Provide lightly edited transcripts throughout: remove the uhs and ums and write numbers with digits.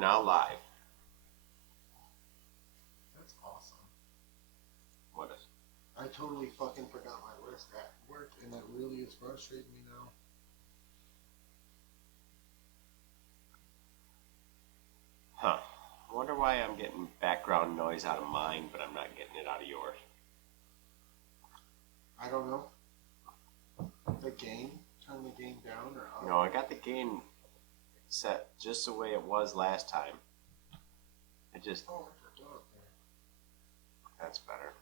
now live. That's awesome. What is? I totally fucking forgot my list at work, and that really is frustrating me now. Huh. I wonder why I'm getting background noise out of mine, but I'm not getting it out of yours. I don't know. The gain? Turn the gain down or up? No, I got the gain set just the way it was last time. It just... Oh, there's a dog there. That's better.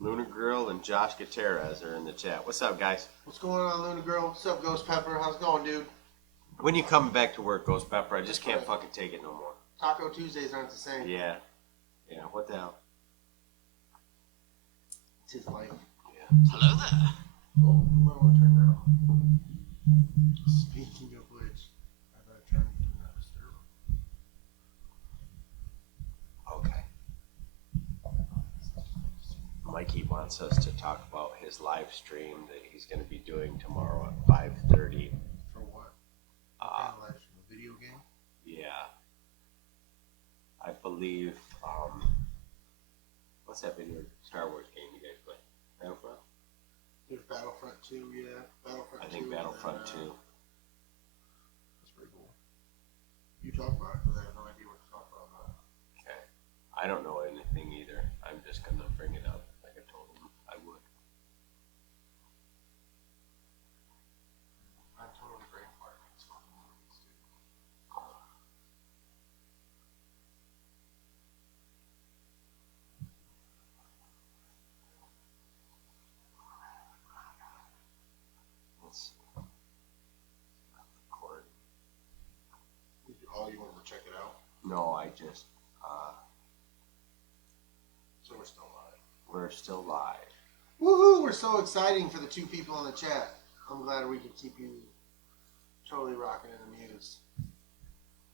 Luna Grill and Josh Gutierrez are in the chat. What's up, guys? What's going on, Luna Girl? What's up, Ghost Pepper? How's it going, dude? When you coming back to work, Ghost Pepper? I just can't fucking take it no more. Taco Tuesdays aren't the same. Yeah. Yeah, what the hell? It's his life. Yeah. Hello there. Oh, you might want to turn that off. Speaking of which, I better turn that stereo. Okay. Mikey wants us to talk about his live stream that he's going to be doing tomorrow at 5:30. For what? Kind of live stream, a video game? Yeah. I believe, what's that video Star Wars game you guys play? Battlefront? There's Battlefront 2, yeah. Battlefront 2. I think Battlefront 2. That's pretty cool. You talk about it, because I have no idea what to talk about. Okay. I don't know anything either. I'm just going to bring it up like I told him I would. I'm totally brain farting. It's fucking movies, dude. Let's see. Not recording. Oh, you want to check it out? No, I just, So we're still live. we're still live. Woohoo! We're so exciting for the two people in the chat. I'm glad we could keep you totally rocking and amused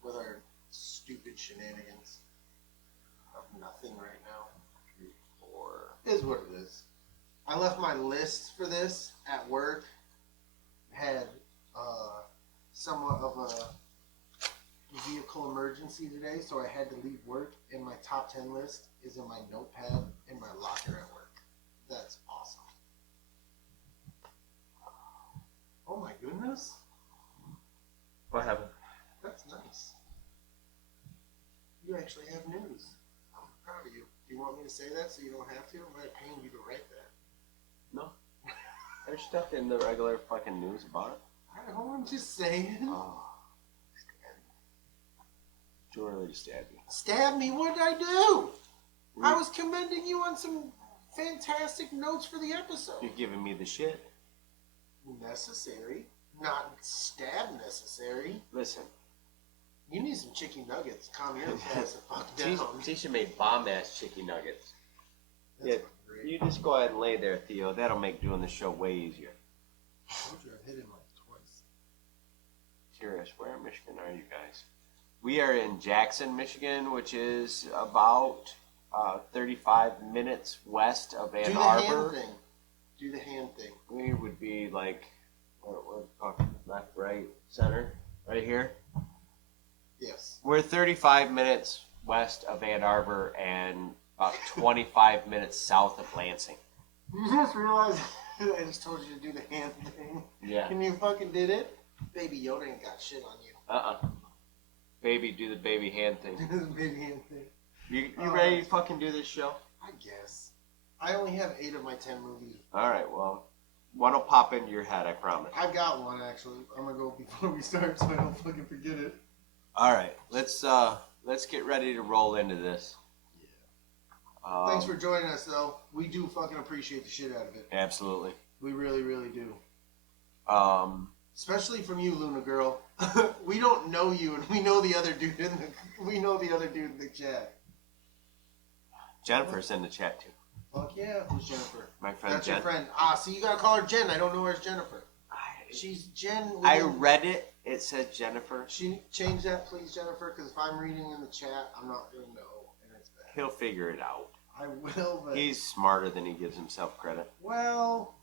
with our stupid shenanigans of nothing right now. 3, 4. Is what it is. I left my list for this at work. Had somewhat of a vehicle emergency today, so I had to leave work, and my top 10 list is in my notepad in my locker at work. That's awesome. Oh my goodness. What happened? That's nice. You actually have news. I'm proud of you. Do you want me to say that so you don't have to? I'm not paying you to write that. No. There's stuff in the regular fucking news about it. I know, I'm just saying. Oh. Too early to stab you. Stab me? What did I do? I was commending you on some fantastic notes for the episode. You're giving me the shit. Necessary. Not stab necessary. Listen. You need some chicken nuggets. Calm your ass the fuck down. Tisha made bomb-ass chicken nuggets. That's Yeah, great. you just go ahead and lay there, Theo. That'll make doing the show way easier. I told you I hit him like twice. Curious, where in Michigan are you guys? We are in Jackson, Michigan, which is about 35 minutes west of Ann Arbor. Do the hand thing. Do the hand thing. We would be like, left, right, center, right here. Yes. We're 35 minutes west of Ann Arbor and about 25 minutes south of Lansing. You just realized I just told you to do the hand thing. Yeah. And you fucking did it? Baby Yoda ain't got shit on you. Baby, do the baby hand thing. Baby hand thing. You ready to fucking do this show? I guess. I only have 8 of my 10 movies. Alright, well, one will pop into your head, I promise. I've got one, actually. I'm gonna go before we start so I don't fucking forget it. Alright, let's get ready to roll into this. Yeah. Thanks for joining us, though. We do fucking appreciate the shit out of it. Absolutely. We really, really do. Especially from you, Luna Girl. We don't know you, and we know the other dude in the chat. Jennifer's in the chat too. Fuck yeah, who's Jennifer? My friend That's Jen. your friend. So you gotta call her Jen. I don't know her as Jennifer. She's Jen. I read it. It said Jennifer. She change that, please, Jennifer, because if I'm reading in the chat, I'm not gonna know, and it's bad. He'll figure it out. I will, but... He's smarter than he gives himself credit. Well...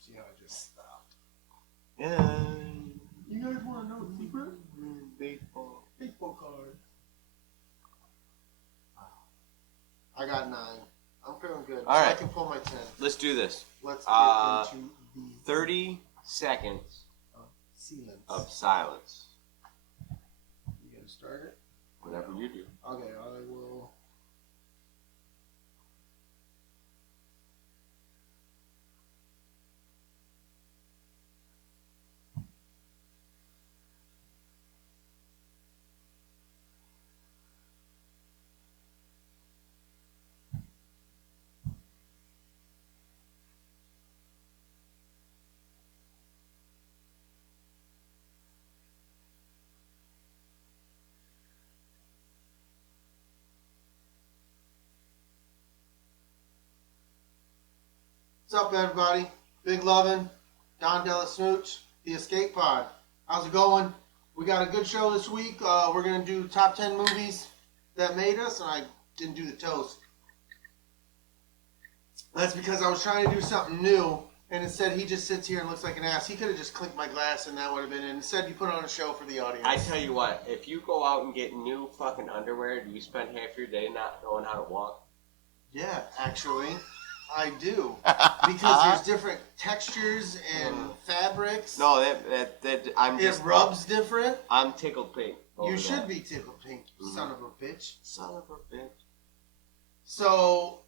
See how I just stopped. Yeah. You guys want to know the secret? Baseball. Baseball card. I got 9. I'm feeling good. All right. I can pull my 10. Let's do this. Let's get into the 30 seconds silence. of silence. You gonna start it? Whatever you do. Okay, I will. What's up, everybody? Big Lovin, DellaSnooch, The Escape Pod. How's it going? We got a good show this week. We're going to do top 10 movies that made us, and I didn't do the toast. That's because I was trying to do something new, and instead he just sits here and looks like an ass. He could have just clinked my glass, and that would have been it. Instead, you put on a show for the audience. I tell you what, if you go out and get new fucking underwear, do you spend half your day not knowing how to walk? Yeah, actually, I do. Because there's different textures and fabrics. No, that I'm just... It rubs different. I'm tickled pink. You should be tickled pink, son of a bitch. Son of a bitch. So,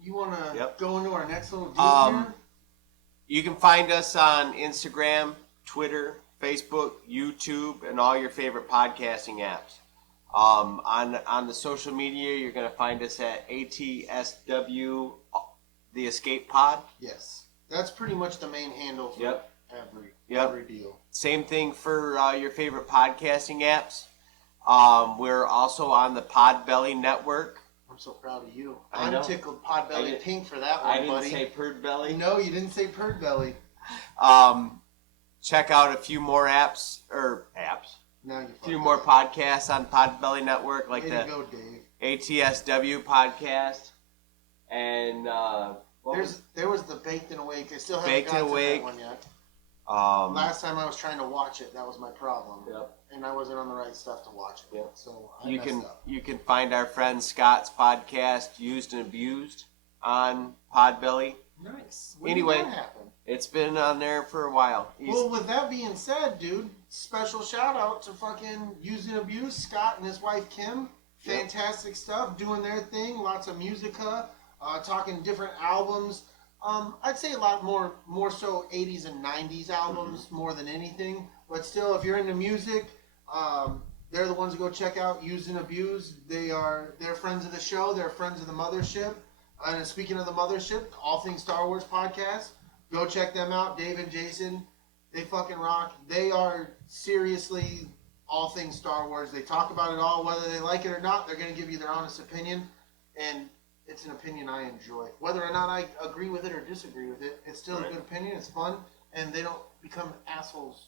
you want to go into our next little deal here? You can find us on Instagram, Twitter, Facebook, YouTube, and all your favorite podcasting apps. On the social media, you're going to find us at ATSW The Escape Pod. Yes. That's pretty much the main handle for every deal. Same thing for your favorite podcasting apps. We're also on the Podbelly Network. I'm so proud of you. I I'm tickled Podbelly pink for that one, I didn't buddy. say Perd Belly. No, you didn't say Perd Belly. Check out a few more apps. Now you A few more podcasts on Podbelly Network, like Way the to go, Dave. ATSW podcast, and there was the Baked and Awake. I still haven't Baked got and to Awake. that one yet. Last Last time I was trying to watch it, that was my problem. Yep. And I wasn't on the right stuff to watch it. Yep. So I you messed can up. you can find our friend Scott's podcast, Used and Abused, on Podbelly. Nice. Anyway, When did that happen? It's been on there for a while. Well, with that being said, dude, special shout out to fucking Used and Abused, Scott and his wife Kim. Fantastic stuff, doing their thing. Lots of musica, talking different albums. I'd say a lot more so 80s and 90s albums more than anything. But still, if you're into music, they're the ones to go check out. Used and Abused. They're friends of the show. They're friends of the mothership. And speaking of the mothership, All Things Star Wars podcast. Go check them out. Dave and Jason, they fucking rock. They are seriously all things Star Wars. They talk about it all, whether they like it or not. They're going to give you their honest opinion, and it's an opinion I enjoy. Whether or not I agree with it or disagree with it, it's still a good opinion. It's fun, and they don't become assholes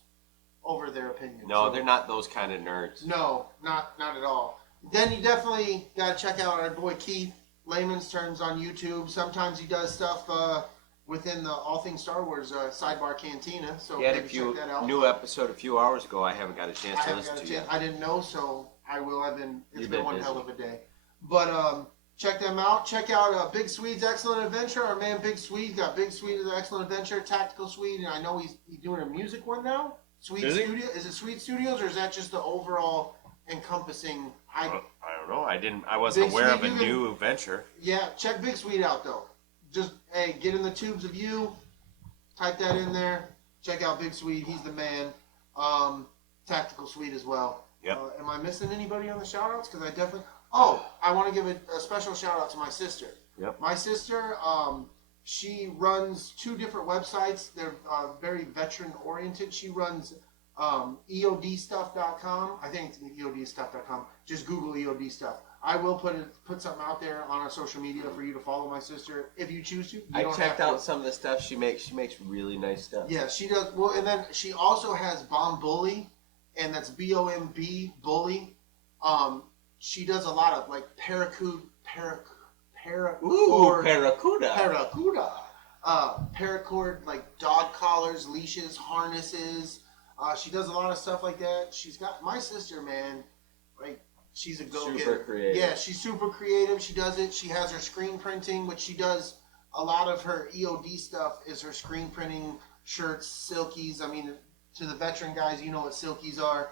over their opinion. No, so, they're not those kind of nerds. No, not at all. Then you definitely got to check out our boy Keith, Layman's Terms on YouTube. Sometimes he does stuff within the All Things Star Wars Sidebar Cantina. So He had a maybe check that out. new episode a few hours ago. I haven't got a chance to listen to yet. I didn't know, so I will. It's You've been been one busy. hell of a day. But check them out. Check out Big Swede's Excellent Adventure. Our man Big Swede got Big Swede's Excellent Adventure, Tactical Swede, and I know he's doing a music one now. Swede Studio. Is it Swede Studios or is that just the overall encompassing? I don't know. I wasn't Big aware of Swede, a new venture. Yeah, check Big Swede out though. Just get in the tubes of you. Type that in there. Check out Big Swede. He's the man. Tactical Swede as well. Yep. Am I missing anybody on the shout-outs? Because I definitely... Oh, I want to give a special shout-out to my sister. Yep. My sister, she runs 2 different websites. They're very veteran-oriented. She runs EODstuff.com. I think it's EODstuff.com. Just Google EOD stuff. I will put something out there on our social media for you to follow my sister if you choose to. I checked out some of the stuff she makes. She makes really nice stuff. Yeah, she does. Well, and then she also has Bomb Bully, and that's BOMB Bully. She does a lot of like paracord, Paracuda. paracord, like dog collars, leashes, harnesses. She does a lot of stuff like that. She's got my sister, man. Like she's a go-getter. Super creative. Yeah, she's super creative. She does it. She has her screen printing, which she does. A lot of her EOD stuff is her screen printing shirts, silkies. I mean, to the veteran guys, you know what silkies are.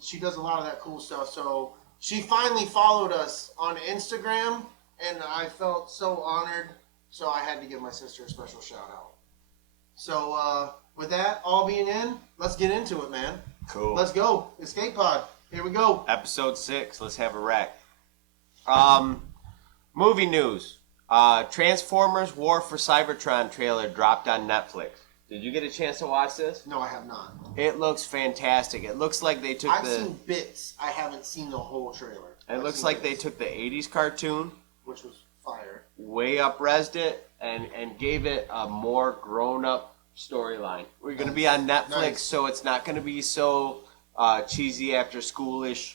She does a lot of that cool stuff. So she finally followed us on Instagram, and I felt so honored. So I had to give my sister a special shout out. So with that all being in, let's get into it, man. Cool. Let's go. Escape Pod. Here we go. Episode 6. Let's have a wreck. Movie news. Transformers War for Cybertron trailer dropped on Netflix. Did you get a chance to watch this? No, I have not. It looks fantastic. It looks like they took I've seen bits. I haven't seen the whole trailer. It looks like they took the 80s cartoon, which was fire, way up-resed it, and gave it a more grown-up storyline. We're going to be on Netflix, so it's not going to be so cheesy after schoolish.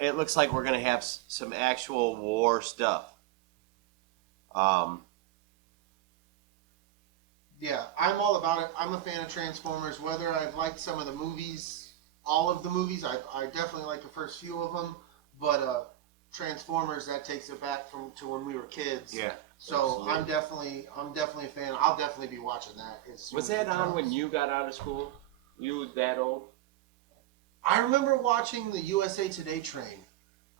It looks like we're going to have some actual war stuff. Yeah, I'm all about it. I'm a fan of Transformers. Whether I've liked some of the movies, all of the movies, I definitely like the first few of them. But Transformers, that takes it back to when we were kids. Yeah. So absolutely. I'm definitely a fan. I'll definitely be watching that. Was that on when you got out of school? You was that old? I remember watching the USA Today train.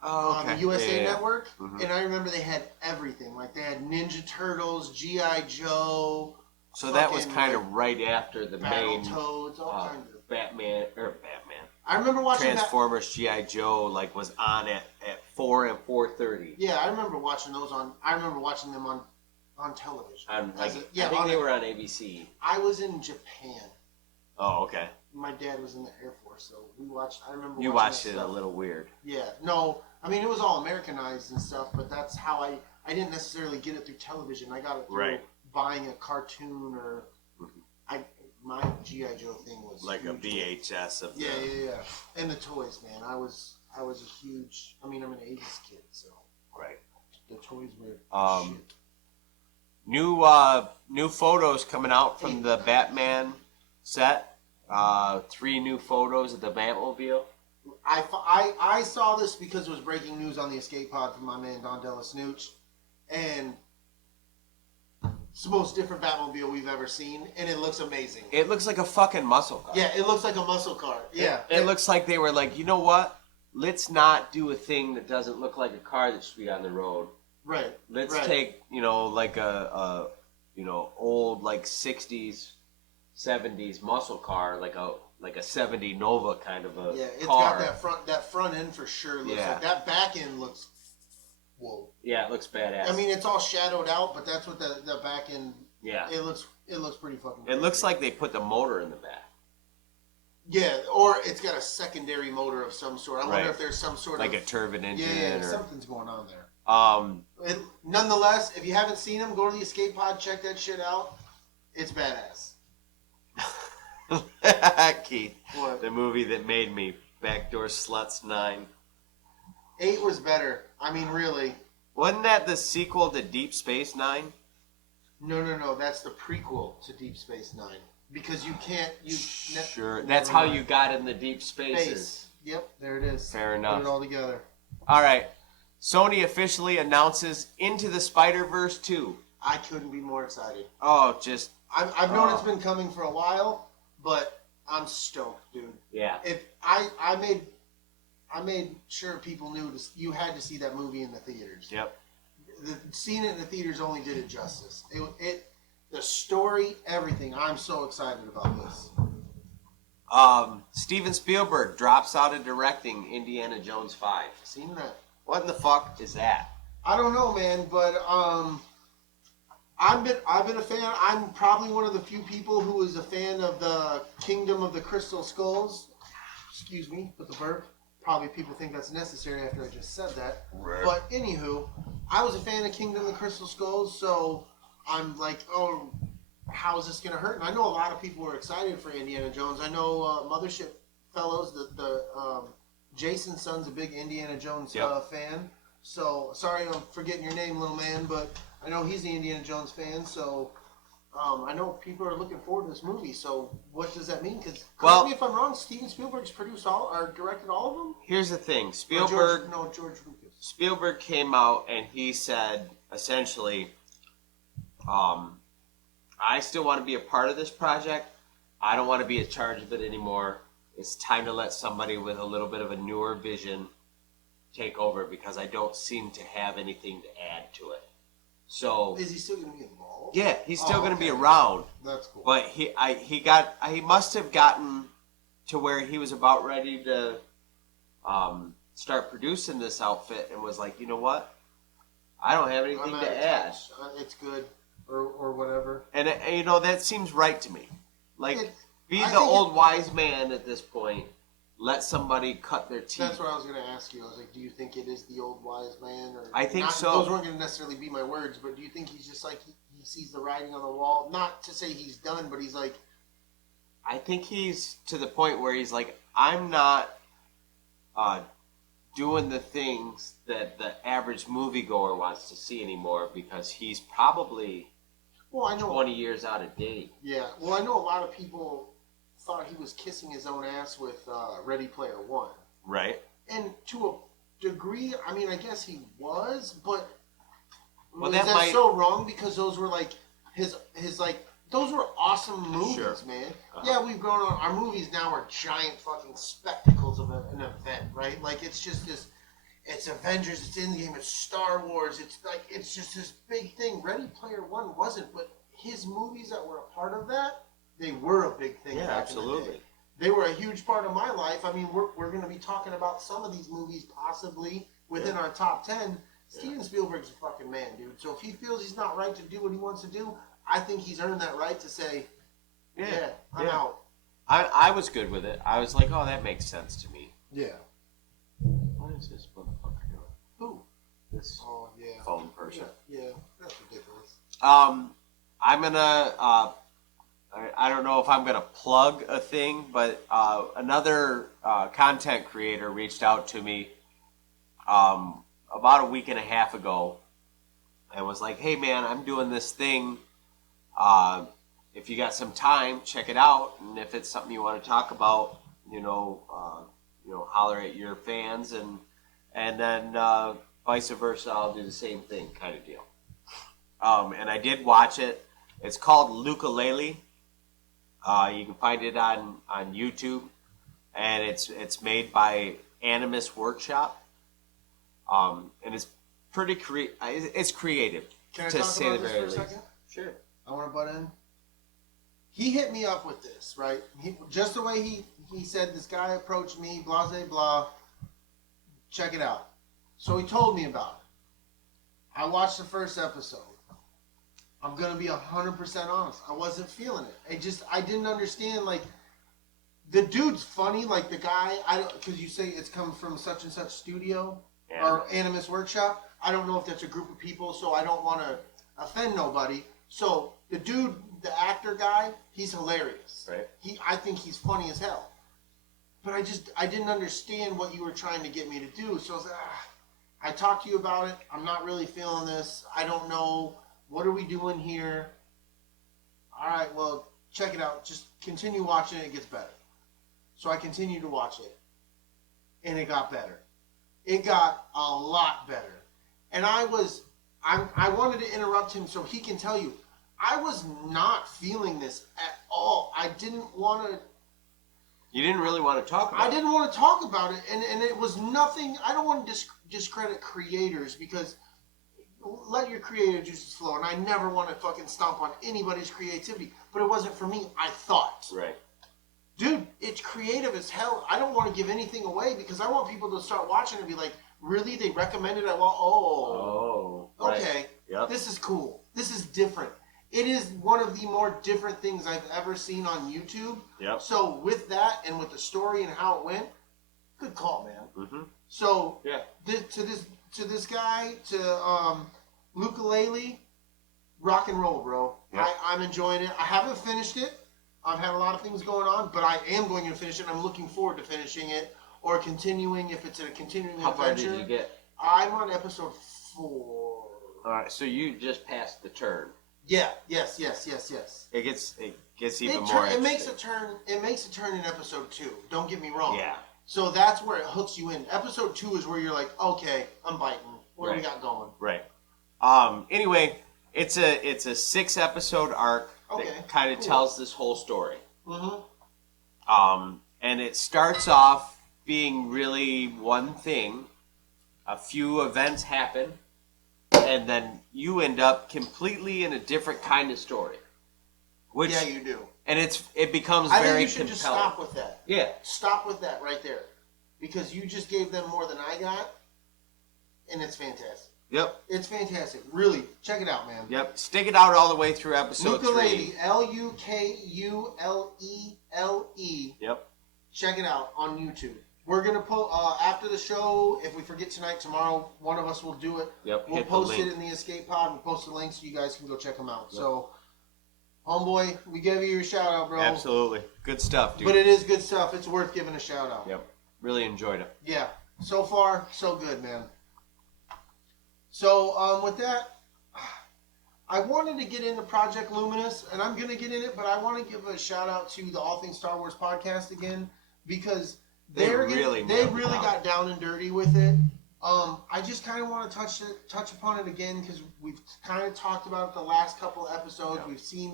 On the USA Network, and I remember they had everything. Like they had Ninja Turtles, G.I. Joe. So that was kind of right after the main Battletoads, all kinds of Batman. I remember watching Transformers G.I. Joe like was on at 4 and 4:30. Yeah, I remember watching those on. I remember watching them on television. I think they were on ABC. I was in Japan. Oh, okay. My dad was in the Air Force, so we watched. I remember. You watched it a little weird. Yeah, no, I mean it was all Americanized and stuff, but that's how I didn't necessarily get it through television. I got it through buying a cartoon or my G.I. Joe thing was like a VHS of yeah, and the toys, man. I was a huge. I mean, I'm an '80s kid, so the toys were shit. New photos coming out from the Batman set. 3 new photos of the Batmobile. I saw this because it was breaking news on the Escape Pod from my man DellaSnooch, and it's the most different Batmobile we've ever seen, and it looks amazing. It looks like a fucking muscle car. Yeah, it looks like a muscle car. Yeah. It looks like they were like, you know what? Let's not do a thing that doesn't look like a car that should be on the road. Right. Let's take, like a old like 60s, 70s muscle car, like a 70 Nova kind of a car. Yeah, it's got that front end for sure. Looks like that back end looks. Whoa. Yeah, it looks badass. I mean, it's all shadowed out, but that's what the back end. Yeah. It looks pretty fucking. It looks like they put the motor in the back. Yeah, or it's got a secondary motor of some sort. I wonder if there's some sort of... Like a turbine engine. Yeah, something's going on there. Nonetheless, if you haven't seen them, go to the Escape Pod, check that shit out. It's badass. Keith. What? The movie that made me. Backdoor Sluts 9. 8 was better. I mean, really. Wasn't that the sequel to Deep Space Nine? No. That's the prequel to Deep Space Nine. Because you can't... Sure. That's how you got in the deep spaces. Yep, there it is. Fair enough. Put it all together. All right. Sony officially announces Into the Spider-Verse 2. I couldn't be more excited. Oh, just... I've known it's been coming for a while, but I'm stoked, dude. Yeah. If I made sure people knew you had to see that movie in the theaters. Yep. Seeing it in the theaters only did it justice. The story, everything. I'm so excited about this. Steven Spielberg drops out of directing Indiana Jones 5. Seen that? What in the fuck is that? I don't know, man, but I've been a fan. I'm probably one of the few people who is a fan of the Kingdom of the Crystal Skulls. Excuse me, with the burp. Probably people think that's necessary after I just said that. Right. But anywho, I was a fan of Kingdom of the Crystal Skulls, so I'm like, oh, how is this going to hurt? And I know a lot of people were excited for Indiana Jones. I know Mothership Fellows, the Jason's son's a big Indiana Jones Yep. fan. So, sorry I'm forgetting your name, little man, but I know he's the Indiana Jones fan, so I know people are looking forward to this movie. So, what does that mean? Because, correct me if I'm wrong, Steven Spielberg's produced directed all of them? Here's the thing. George Lucas. Spielberg came out and he said, essentially, I still want to be a part of this project. I don't want to be in charge of it anymore. It's time to let somebody with a little bit of a newer vision take over because I don't seem to have anything to add to it. So is he still going to be involved? Yeah, he's still going to be around. That's cool. But he must have gotten to where he was about ready to start producing this outfit and was like, you know what? I don't have anything to add. It's good, or whatever. And that seems right to me. Like, be the old wise man at this point. Let somebody cut their teeth. That's what I was going to ask you. I was like, do you think it is the old wise man? Or I think so. Those weren't going to necessarily be my words, but do you think he's just like, he sees the writing on the wall? Not to say he's done, but he's like... I think he's to the point where he's like, I'm not doing the things that the average moviegoer wants to see anymore because he's probably 20 years out of date. Yeah. Well, I know a lot of people thought he was kissing his own ass with Ready Player One. Right. And to a degree, I mean, I guess he was, but well, that's so wrong because those were like his like those were awesome movies, man. Yeah, we've grown on our movies now are giant fucking spectacles of an event, right? Like it's just this. It's Avengers, it's Endgame, it's Star Wars, it's just this big thing. Ready Player One wasn't, but his movies that were a part of that, they were a big thing. Yeah, back absolutely. In the day. They were a huge part of my life. I mean, we're going to be talking about some of these movies possibly within our top 10. Steven Spielberg's a fucking man, dude. So if he feels he's not right to do what he wants to do, I think he's earned that right to say, I'm out. I was good with it. I was like, oh, that makes sense to me. Yeah. What is this motherfucker doing? Who? This phone person. Yeah, that's ridiculous. I'm gonna. I don't know if I'm gonna plug a thing, but another content creator reached out to me about a week and a half ago, and was like, "Hey, man, I'm doing this thing. If you got some time, check it out, and if it's something you want to talk about, holler at your fans, and then vice versa. I'll do the same thing, kind of deal." And I did watch it. It's called Ukulele. You can find it on YouTube, and it's made by Animus Workshop. And it's pretty it's creative. Can I talk about this for a second? Sure. I want to butt in. He hit me up with this, right? Just the way he said, this guy approached me, blah, blah, blah. Check it out. So he told me about it. I watched the first episode. I'm going to be 100% honest. I wasn't feeling it. I didn't understand, like, the dude's funny, like the guy, because you say it's coming from such and such studio or Animus Workshop. I don't know if that's a group of people, so I don't want to offend nobody. So the dude, the actor guy, he's hilarious. Right. I think he's funny as hell. But I didn't understand what you were trying to get me to do. So I was like, I talked to you about it. I'm not really feeling this. I don't know. What are we doing here? All right, well, check it out. Just continue watching it. It gets better. So I continued to watch it. And it got better. It got a lot better. And I wanted to interrupt him so he can tell you, I was not feeling this at all. I didn't want to... You didn't really want to talk about it. I didn't want to talk about it. And it was nothing... I don't want to discredit creators because... Let your creative juices flow, and I never want to fucking stomp on anybody's creativity, but it wasn't for me, I thought. Right. Dude, it's creative as hell. I don't want to give anything away because I want people to start watching and be like, really? They recommended it? Right. Okay. Yep. This is cool. This is different. It is one of the more different things I've ever seen on YouTube. Yep. So with that and with the story and how it went, good call, man. Mm-hmm. So yeah. To this guy, to Ukulele, rock and roll, bro. Yep. I'm enjoying it. I haven't finished it. I've had a lot of things going on, but I am going to finish it. I'm looking forward to finishing it. or continuing if it's a continuing How far adventure. did you get? I'm on episode 4. All right, so you just passed the turn. Yeah. Yes. It gets even more. It makes a turn. It makes a turn in episode 2. Don't get me wrong. Yeah. So that's where it hooks you in. Episode 2 is where you're like, okay, I'm biting. What do we got going? Right. Anyway, it's a 6-episode arc that kind of tells this whole story. Mm-hmm. And it starts off being really one thing. A few events happen, and then you end up completely in a different kind of story. Which, yeah, you do. And it becomes I very think you should compelling. just stop with that. Yeah. Stop with that right there. Because you just gave them more than I got, and it's fantastic. Yep. It's fantastic. Really, check it out, man. Yep. Stick it out all the way through episode 3. Lukulele, Lukulele. Yep. Check it out on YouTube. We're going to put, after the show, if we forget tonight, tomorrow, one of us will do it. Yep. We'll post it in the Escape Pod and post the link so you guys can go check them out. Yep. So, homeboy, we give you a shout out, bro. Absolutely. Good stuff, dude. But it is good stuff. It's worth giving a shout out. Yep. Really enjoyed it. Yeah. So far, so good, man. So, with that, I wanted to get into Project Luminous, and I'm going to get in it, but I want to give a shout out to the All Things Star Wars podcast again, because they really got down and dirty with it. I just kind of want to touch upon it again, because we've kind of talked about it the last couple of episodes. Yeah.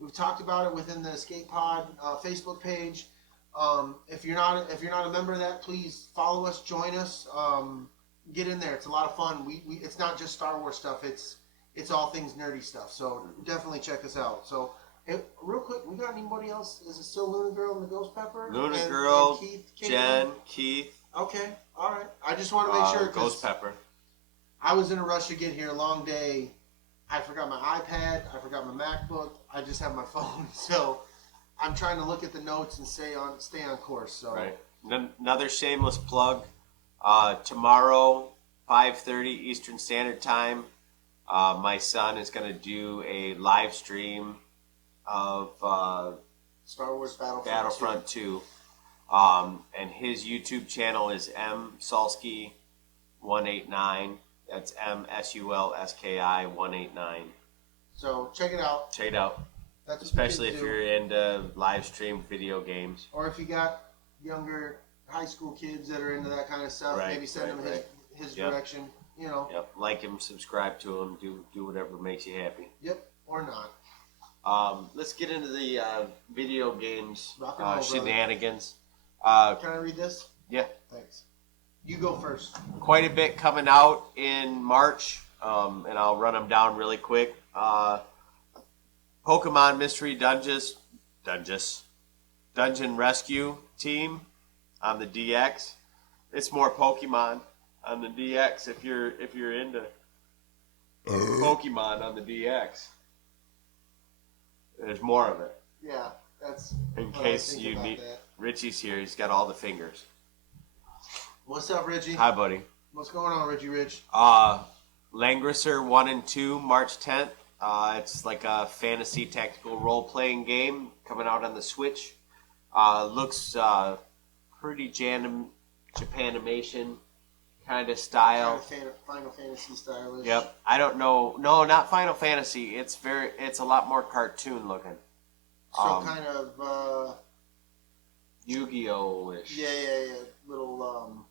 We've talked about it within the Escape Pod Facebook page. If you're not a member of that, please follow us, join us, get in there. It's a lot of fun. We it's not just Star Wars stuff. It's all things nerdy stuff. So definitely check us out. So real quick, we got anybody else? Is it still Luna Girl and the Ghost Pepper? Luna Girl, and Keith, Jen, Keith. Okay, all right. I just want to make sure. Ghost Pepper. I was in a rush to get here. Long day. I forgot my iPad. I forgot my MacBook. I just have my phone. So I'm trying to look at the notes and stay on course. So right. Another shameless plug. Tomorrow, 5:30 Eastern Standard Time, my son is going to do a live stream of Star Wars Battlefront 2. And his YouTube channel is Sulski 189. That's Sulski 189. So check it out. Check it out. That's especially if you're into live stream video games, or if you got younger high school kids that are into that kind of stuff. Maybe send them his direction. You know. Yep. Like him, subscribe to him, do whatever makes you happy. Yep. Or not. Let's get into the video games roll, shenanigans. Can I read this? Yeah. Thanks. You go first. Quite a bit coming out in March, and I'll run them down really quick. Pokemon Mystery Dungeon Rescue Team on the DX. It's more Pokemon on the DX if you're into Pokemon on the DX. There's more of it. Yeah, that's in case you need. That. Richie's here. He's got all the fingers. What's up, Richie? Hi, buddy. What's going on, Richie Rich? Langrisser 1 and 2, March 10th. It's like a fantasy tactical role-playing game coming out on the Switch. Looks pretty Japanimation kind of style. Kind of Final Fantasy stylish. Yep. I don't know. No, not Final Fantasy. It's a lot more cartoon looking. So kind of Yu-Gi-Oh-ish. Yeah. Little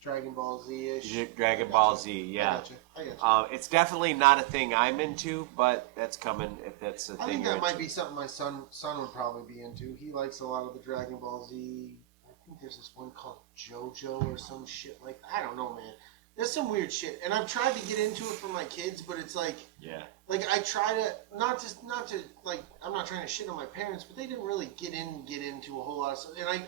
Dragon Ball Z-ish. Dragon Ball Z, yeah. I got you. It's definitely not a thing I'm into, but that's coming if that's a thing. I think that you're might into. be something my son would probably be into. He likes a lot of the Dragon Ball Z. I think there's this one called JoJo or some shit like that. I don't know, man. There's some weird shit, and I've tried to get into it for my kids, but it's like, like I try to not to like I'm not trying to shit on my parents, but they didn't really get into a whole lot of stuff, and I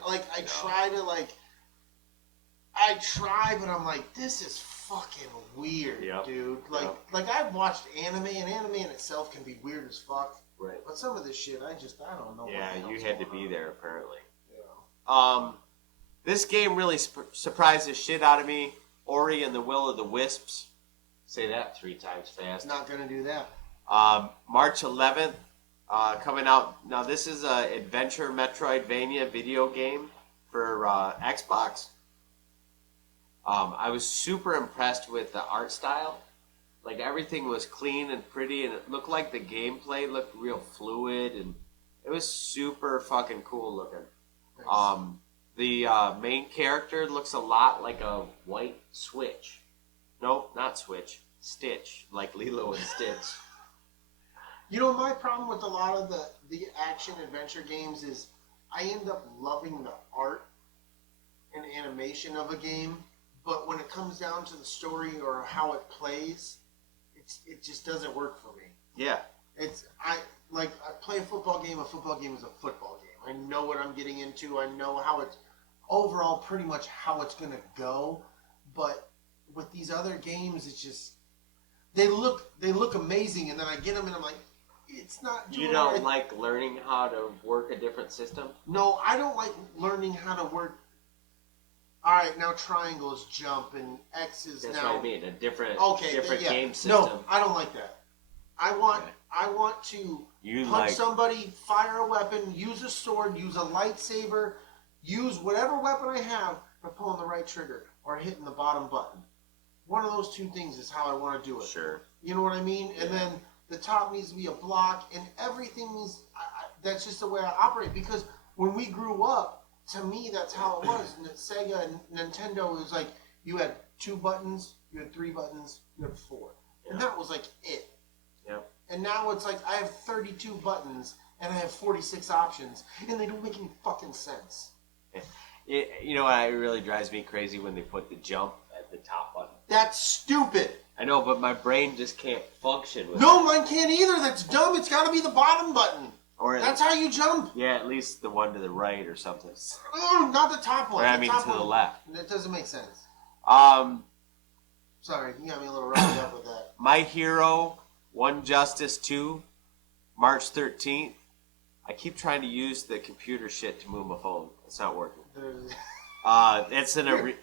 try, but I'm like, this is fucking weird, dude. Like I've watched anime, and anime in itself can be weird as fuck. Right. But some of this shit, I don't know. Yeah, you had to be there apparently. Yeah. This game really surprised the shit out of me. Ori and the Will of the Wisps. Say that 3 times fast. Not gonna do that. March 11th, coming out. Now this is a adventure Metroidvania video game for Xbox. I was super impressed with the art style. Like, everything was clean and pretty, and it looked like the gameplay looked real fluid, and it was super fucking cool looking. Nice. The main character looks a lot like a white Switch. Nope, not Switch. Stitch, like Lilo and Stitch. You know, my problem with a lot of the action adventure games is I end up loving the art and animation of a game, but when it comes down to the story or how it plays, it just doesn't work for me. Yeah. I play a football game is a football game. I know what I'm getting into. I know how it's overall pretty much how it's going to go, but with these other games, it's just they look amazing, and then I get them and I'm like, it's not doing You don't like learning how to work a different system? No, I don't like learning how to work. All right, now triangles jump and X's That's now. what I mean, a different Yeah. game system. No, I don't like that. I want to punch somebody, fire a weapon, use a sword, use a lightsaber, use whatever weapon I have, but pulling the right trigger or hitting the bottom button. One of those two things is how I want to do it. Sure. You know what I mean? Yeah. And then the top needs to be a block, and everything needs. That's just the way I operate. Because when we grew up, to me, that's how it was. Sega and Nintendo was like you had 2 buttons, you had 3 buttons, you had 4, and that was like it. Yeah. And now it's like I have 32 buttons and I have 46 options, and they don't make any fucking sense. You know what really drives me crazy when they put the jump at the top button. That's stupid. I know, but my brain just can't function with it. No, mine can't either. That's dumb. It's got to be the bottom button. That's how you jump. Yeah, at least the one to the right or something. Not the top one. Or I mean to the left. That doesn't make sense. Sorry, you got me a little riled up with that. My Hero, One Justice 2, March 13th. I keep trying to use the computer shit to move my phone. It's not working. It's an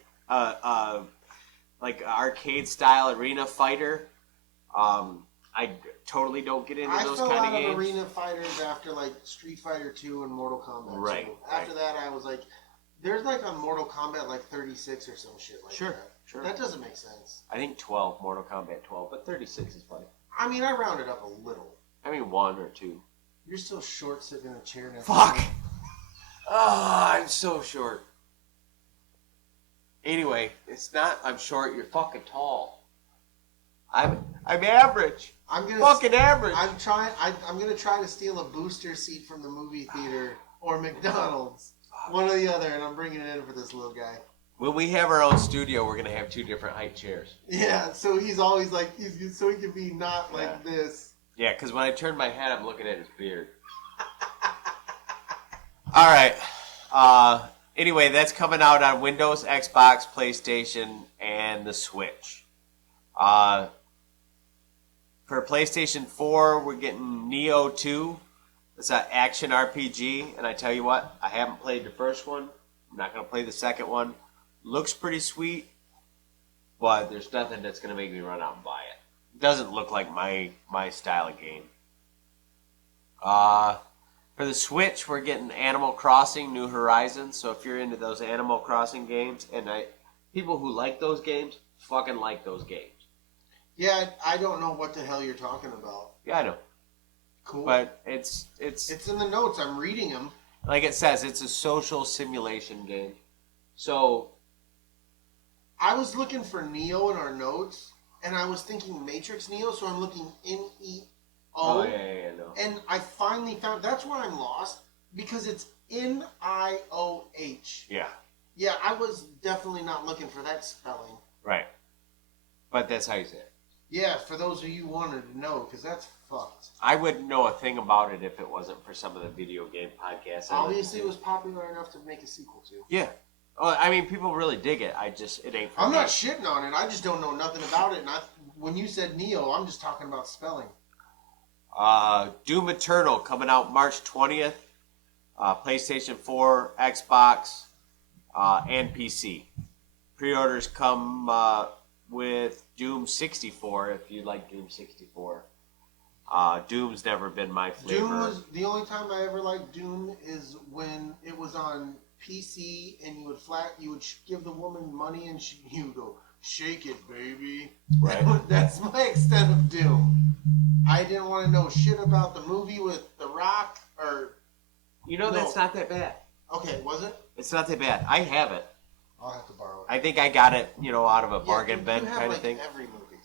like arcade style arena fighter. I totally don't get into those kind of games. I fell out of arena fighters after like Street Fighter 2 and Mortal Kombat. Right. So after that, I was like, there's like on Mortal Kombat like 36 or some shit like that. Sure. That doesn't make sense. I think 12, Mortal Kombat 12, but 36 is fine. I mean, I rounded up a little. I mean 1 or 2. You're still short sitting in a chair now. Fuck! I'm so short. Anyway, it's not I'm short, you're fucking tall. I'm average. Fucking average. I'm gonna try to steal a booster seat from the movie theater or McDonald's. One or the other, and I'm bringing it in for this little guy. When we have our own studio, we're gonna have 2 different height chairs. Yeah, so he's always like, so he can be not like this. Yeah, because when I turn my head, I'm looking at his beard. All right. Anyway, that's coming out on Windows, Xbox, PlayStation, and the Switch. For PlayStation 4, we're getting Neo 2. It's an action RPG, and I tell you what, I haven't played the first one. I'm not going to play the second one. Looks pretty sweet, but there's nothing that's going to make me run out and buy it. It doesn't look like my style of game. For the Switch, we're getting Animal Crossing New Horizons. So if you're into those Animal Crossing games, and people who like those games, fucking like those games. Yeah, I don't know what the hell you're talking about. Yeah, I know. Cool. But it's in the notes. I'm reading them. Like it says, it's a social simulation game. So I was looking for Neo in our notes, and I was thinking Matrix Neo, so I'm looking Neo. Oh, yeah, no. And I finally found, that's where I'm lost, because it's Nioh. Yeah. Yeah, I was definitely not looking for that spelling. Right. But that's how you say it. Yeah, for those of you who wanted to know, because that's fucked. I wouldn't know a thing about it if it wasn't for some of the video game podcasts. Obviously, it was popular enough to make a sequel to. Yeah. Well, I mean, people really dig it. It ain't for I'm me. not shitting on it. I just don't know nothing about it. And when you said Neo, I'm just talking about spelling. Doom Eternal coming out March 20th. PlayStation 4, Xbox, and PC. Pre-orders come with Doom 64 if you like Doom 64. Doom's never been my flavor. Doom was the only time I ever liked Doom is when it was on PC and you would give the woman money and you would go, shake it, baby. Right. That's my extent of Doom. I didn't want to know shit about the movie with The Rock or... That's not that bad. Okay, was it? It's not that bad. I have it. I'll have to borrow it. I think I got it, out of a bargain bin kind of thing. Every movie.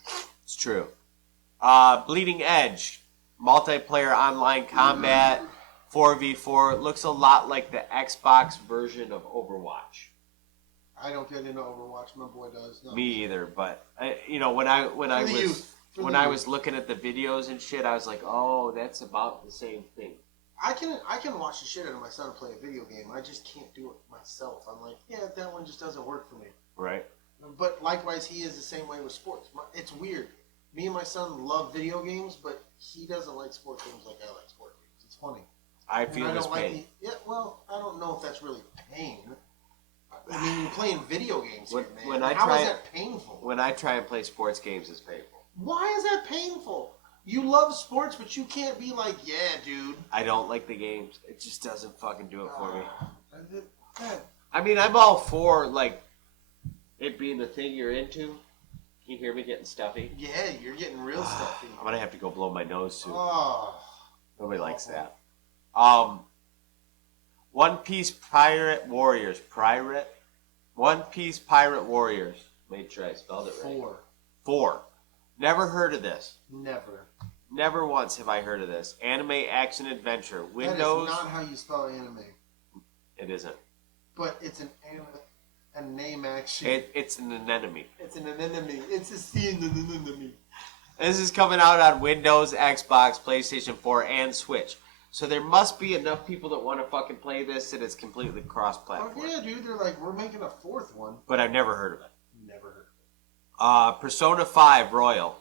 It's true. Bleeding Edge, multiplayer online combat, 4v4. It looks a lot like the Xbox version of Overwatch. I don't get into Overwatch. My boy does. No. Me either, but when I was looking at the videos and shit, I was like, oh, that's about the same thing. I can watch the shit out of my son play a video game. I just can't do it myself. I'm like, yeah, that one just doesn't work for me. Right. But likewise, he is the same way with sports. It's weird. Me and my son love video games, but he doesn't like sport games like I like sport games. It's funny. I feel this pain. I don't know if that's really pain. I mean, you're playing video games here, man. How is that painful? When I try and play sports games, it's painful. Why is that painful? You love sports, but you can't be like, yeah, dude. I don't like the games. It just doesn't fucking do it for me. God. I mean, I'm all for, it being the thing you're into. Can you hear me getting stuffy? Yeah, you're getting real stuffy. I'm going to have to go blow my nose soon. Oh. Nobody likes that. One Piece Pirate Warriors. One Piece Pirate Warriors. Made sure I spelled it right. 4. Never heard of this. Never once have I heard of this. Anime action adventure. Windows. That is not how you spell anime. It isn't. But it's a name action. It's an anemone. It's an anemone. It's a scene in an anemone. This is coming out on Windows, Xbox, PlayStation 4, and Switch. So there must be enough people that want to fucking play this that it's completely cross-platform. Oh, yeah, dude. They're like, we're making a 4th one. But I've never heard of it. Never heard of it. Persona 5 Royal.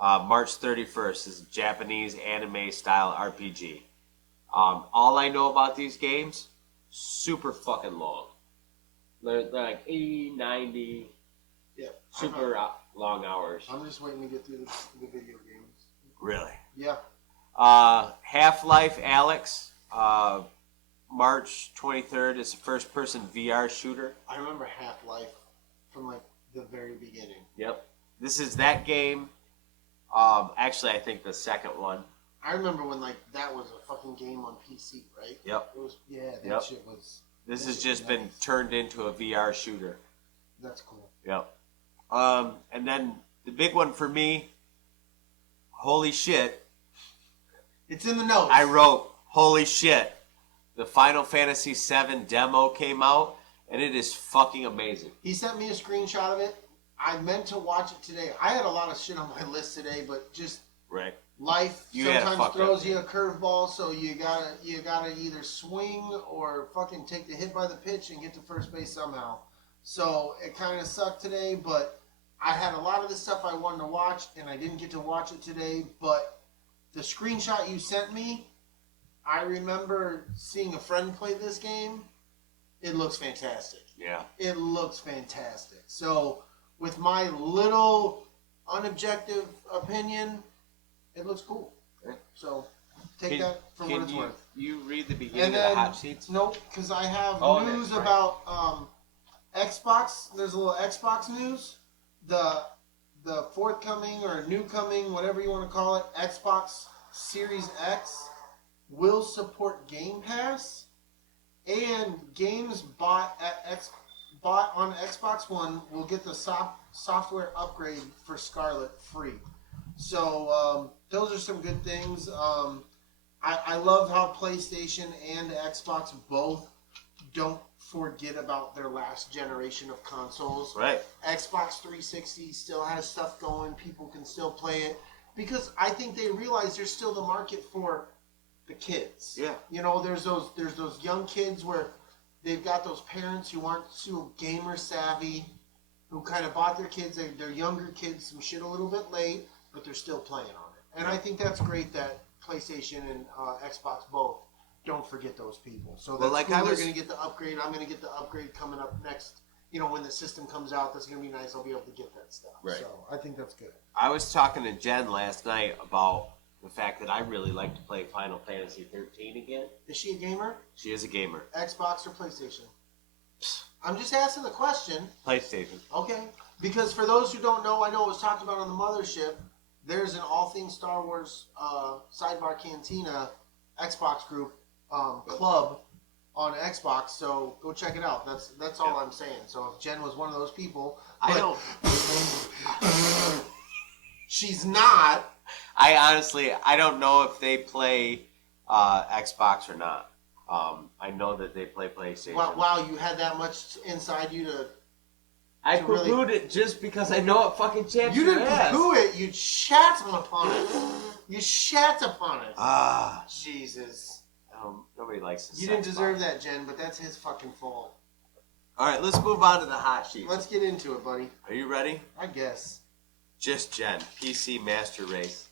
March 31st is a Japanese anime-style RPG. All I know about these games, super fucking long. They're like 80, 90, super long hours. I'm just waiting to get through the video games. Really? Yeah. Half-Life Alyx, March 23rd is a first-person VR shooter. I remember Half-Life from the very beginning. Yep. This is that game. Actually, I think the second one. I remember when that was a fucking game on PC, right? Yep. It was. Yeah, shit was. This has just been turned into a VR shooter. That's cool. Yep. And then the big one for me. Holy shit. It's in the notes. I wrote, holy shit. The Final Fantasy VII demo came out, and it is fucking amazing. He sent me a screenshot of it. I meant to watch it today. I had a lot of shit on my list today, but just life sometimes throws you a curveball, so you gotta either swing or fucking take the hit by the pitch and get to first base somehow. So it kind of sucked today, but I had a lot of the stuff I wanted to watch, and I didn't get to watch it today. But the screenshot you sent me, I remember seeing a friend play this game. It looks fantastic. Yeah. It looks fantastic. So with my little unobjective opinion, it looks cool. So take that for what it's worth. You read the beginning of the hot sheets? Nope, because I have news about Xbox. There's a little Xbox news. The forthcoming or new coming, whatever you want to call it, Xbox Series X will support Game Pass, and games bought on Xbox One will get the software upgrade for Scarlet free. So those are some good things. I love how PlayStation and Xbox both don't forget about their last generation of consoles. Right. Xbox 360 still has stuff going. People can still play it. Because I think they realize there's still the market for the kids. Yeah. You know, there's those young kids where they've got those parents who aren't so gamer savvy, who kind of bought their kids, their younger kids, some shit a little bit late, but they're still playing on it. And I think that's great that PlayStation and Xbox both don't forget those people. So that's cool. They're going to get the upgrade. I'm going to get the upgrade coming up next. You know, when the system comes out, that's going to be nice. I'll be able to get that stuff. Right. So I think that's good. I was talking to Jen last night about the fact that I really like to play Final Fantasy 13 again. Is she a gamer? She is a gamer. Xbox or PlayStation? I'm just asking the question. PlayStation. Okay. Because for those who don't know, I know it was talked about on the mothership. There's an All Things Star Wars Sidebar Cantina Xbox group club on Xbox, so go check it out. That's all I'm saying. So if Jen was one of those people, I don't. She's not. I don't know if they play Xbox or not. I know that they play PlayStation. Wow, you had that much inside you to. I poo-pooed it just because I know it fucking chaps You your didn't ass. poo it. You shat upon it. You shat upon it. Ah, Jesus. nobody likes this. You didn't deserve that, Jen, but that's his fucking fault. All right, let's move on to the hot sheet. Let's get into it, buddy. Are you ready? I guess. Just Jen, PC Master Race.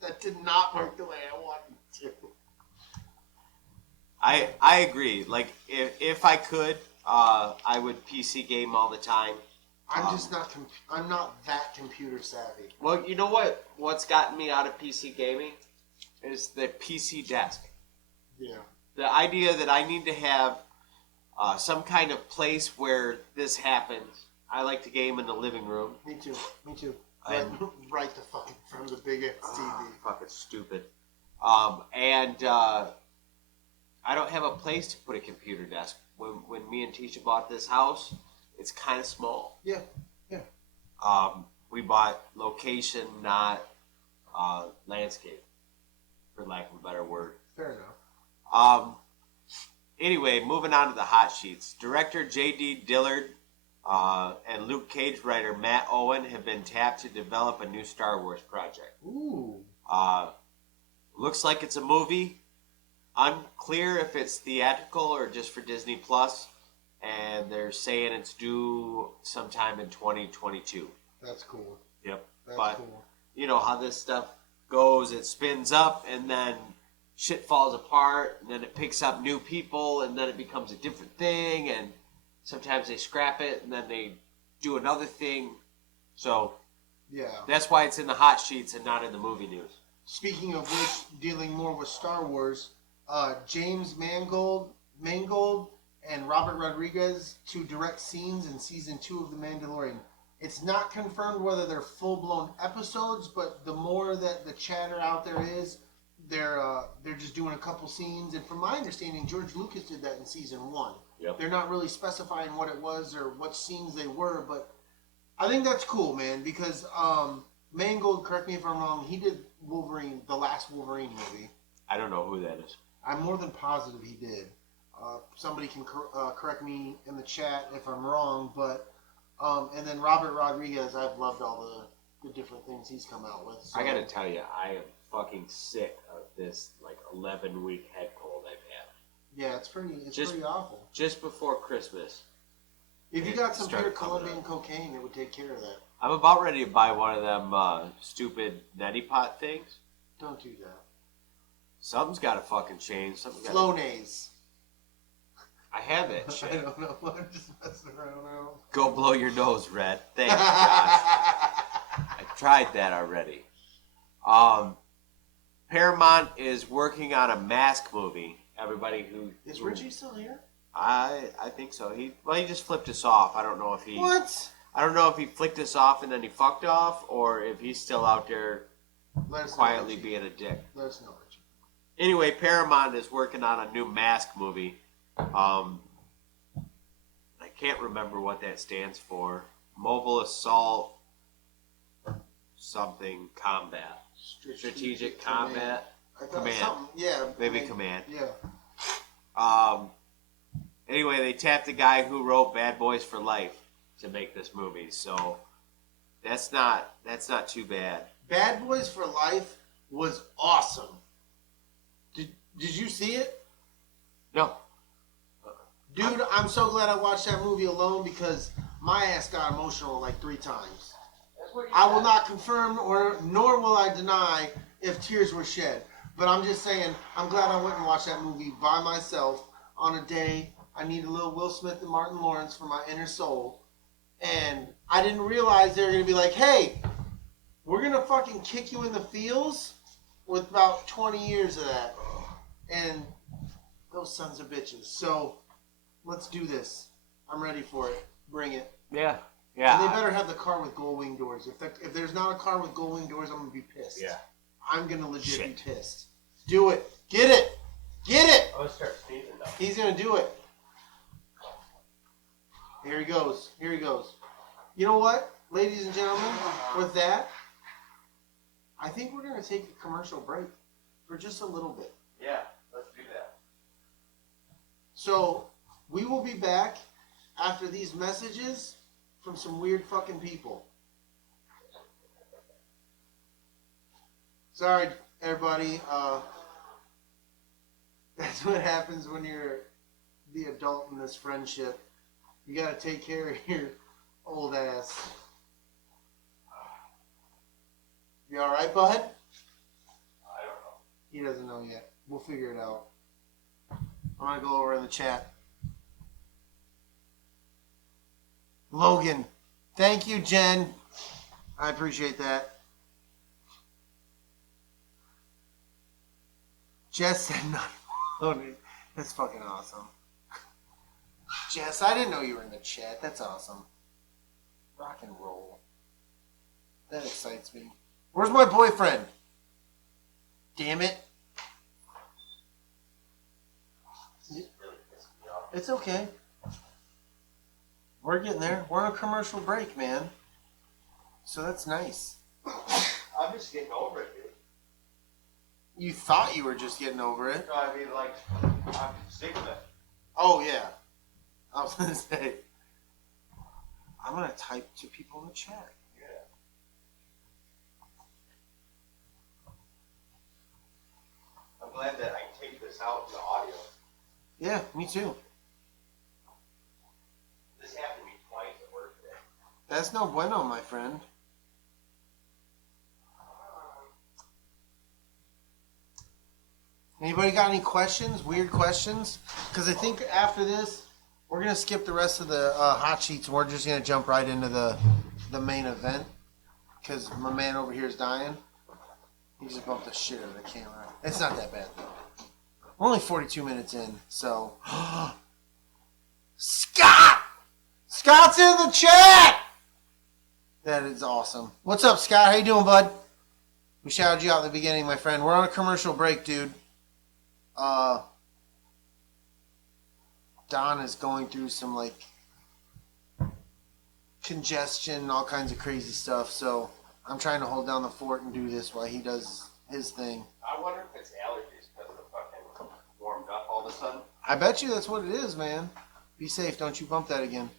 That did not work the way I wanted it to. I agree. Like, if I could, I would PC game all the time. I'm just not. I'm not that computer savvy. Well, you know what? What's gotten me out of PC gaming is the PC desk. Yeah. The idea that I need to have some kind of place where this happens. I like to game in the living room. Me too. Me too. And- Right the fucking from the big ass TV. Fucking stupid. And I don't have a place to put a computer desk. When me and Tisha bought this house, it's kind of small. Yeah. Yeah. We bought location, not landscape, for lack of a better word. Fair enough. Anyway, moving on to the hot sheets. Director J.D. Dillard and Luke Cage writer Matt Owen have been tapped to develop a new Star Wars project. Ooh. Looks like it's a movie. Unclear if it's theatrical or just for Disney Plus, and they're saying it's due sometime in 2022. That's cool. Yep. That's but cool. you know how this stuff goes. It spins up, and then shit falls apart, and then it picks up new people, and then it becomes a different thing, and sometimes they scrap it, and then they do another thing. So Yeah. that's why it's in the hot sheets and not in the movie news. Speaking of which, dealing more with Star Wars, James Mangold and Robert Rodriguez to direct scenes in season 2 of The Mandalorian. It's not confirmed whether they're full-blown episodes, but the more that the chatter out there is, they're just doing a couple scenes. And from my understanding, George Lucas did that in season 1. Yep. They're not really specifying what it was or what scenes they were, but I think that's cool, man, because Mangold, correct me if I'm wrong, he did Wolverine, the last Wolverine movie. I don't know who that is. I'm more than positive he did. Somebody can correct me in the chat if I'm wrong, but and then Robert Rodriguez, I've loved all the different things he's come out with. So. I gotta tell you, I am fucking sick of this 11-week head cold I've had. Yeah, it's pretty awful. Just before Christmas. If you got some pure started coming Colombian cocaine, it would take care of that. I'm about ready to buy one of them stupid neti pot things. Don't do that. Something's got to fucking change. Flonase. I have that shit. I don't know. I'm just messing around now. Go blow your nose, Red. Thanks, Josh. I tried that already. Paramount is working on a Mask movie. Everybody who Is Richie still here? I think so. He just flipped us off. I don't know if he. What? I don't know if he flicked us off and then he fucked off, or if he's still out there quietly being a dick. Let us know, Richie. Anyway, Paramount is working on a new Mask movie. I can't remember what that stands for. Mobile Assault something combat. Strategic combat. I thought Command. something. Yeah. Maybe command. Yeah. Anyway, they tapped the guy who wrote Bad Boys for Life to make this movie, so that's not too bad. Bad Boys for Life was awesome. Did you see it? No. Dude, I'm so glad I watched that movie alone because my ass got emotional like 3 times. I will not confirm nor will I deny if tears were shed. But I'm just saying, I'm glad I went and watched that movie by myself on a day. I need a little Will Smith and Martin Lawrence for my inner soul. And I didn't realize they were going to be like, hey, we're going to fucking kick you in the feels with about 20 years of that. And those sons of bitches. So Let's do this. I'm ready for it. Bring it. Yeah. And they better have the car with gold wing doors. If there's not a car with gold wing doors, I'm going to be pissed. Yeah. I'm going to legit be pissed. Do it. Get it. Get it. I'm going to start sneezing now. He's going to do it. Here he goes. Here he goes. You know what, ladies and gentlemen? With that, I think we're going to take a commercial break for just a little bit. Yeah, let's do that. So, we will be back after these messages from some weird fucking people. Sorry, everybody. That's what happens when you're the adult in this friendship. You gotta take care of your old ass. You alright, bud? I don't know. He doesn't know yet. We'll figure it out. I'm gonna go over in the chat. Logan. Thank you, Jen. I appreciate that. Jess said not. That's fucking awesome. Jess, I didn't know you were in the chat. That's awesome. Rock and roll. That excites me. Where's my boyfriend? Damn it. It's okay. We're getting there. We're on a commercial break, man. So that's nice. I'm just getting over it, dude. You thought you were just getting over it. No, I mean, like, I'm sick of it. Oh, yeah. I was going to say, I'm going to type to people in the chat. Yeah. I'm glad that I can take this out in the audio. Yeah, me too. This happened to me twice at work today. That's no bueno, my friend. Anybody got any questions? Weird questions? Because I think after this, we're going to skip the rest of the hot sheets and we're just going to jump right into the main event. Because my man over here is dying. He just bumped the shit out of the camera. It's not that bad, though. We're only 42 minutes in, so... Scott! Scott's in the chat! That is awesome. What's up, Scott? How you doing, bud? We shouted you out at the beginning, my friend. We're on a commercial break, dude. Don is going through some, like, congestion and all kinds of crazy stuff, so I'm trying to hold down the fort and do this while he does his thing. I wonder if it's allergies because of the fucking warmed up all of a sudden. I bet you that's what it is, man. Be safe. Don't you bump that again.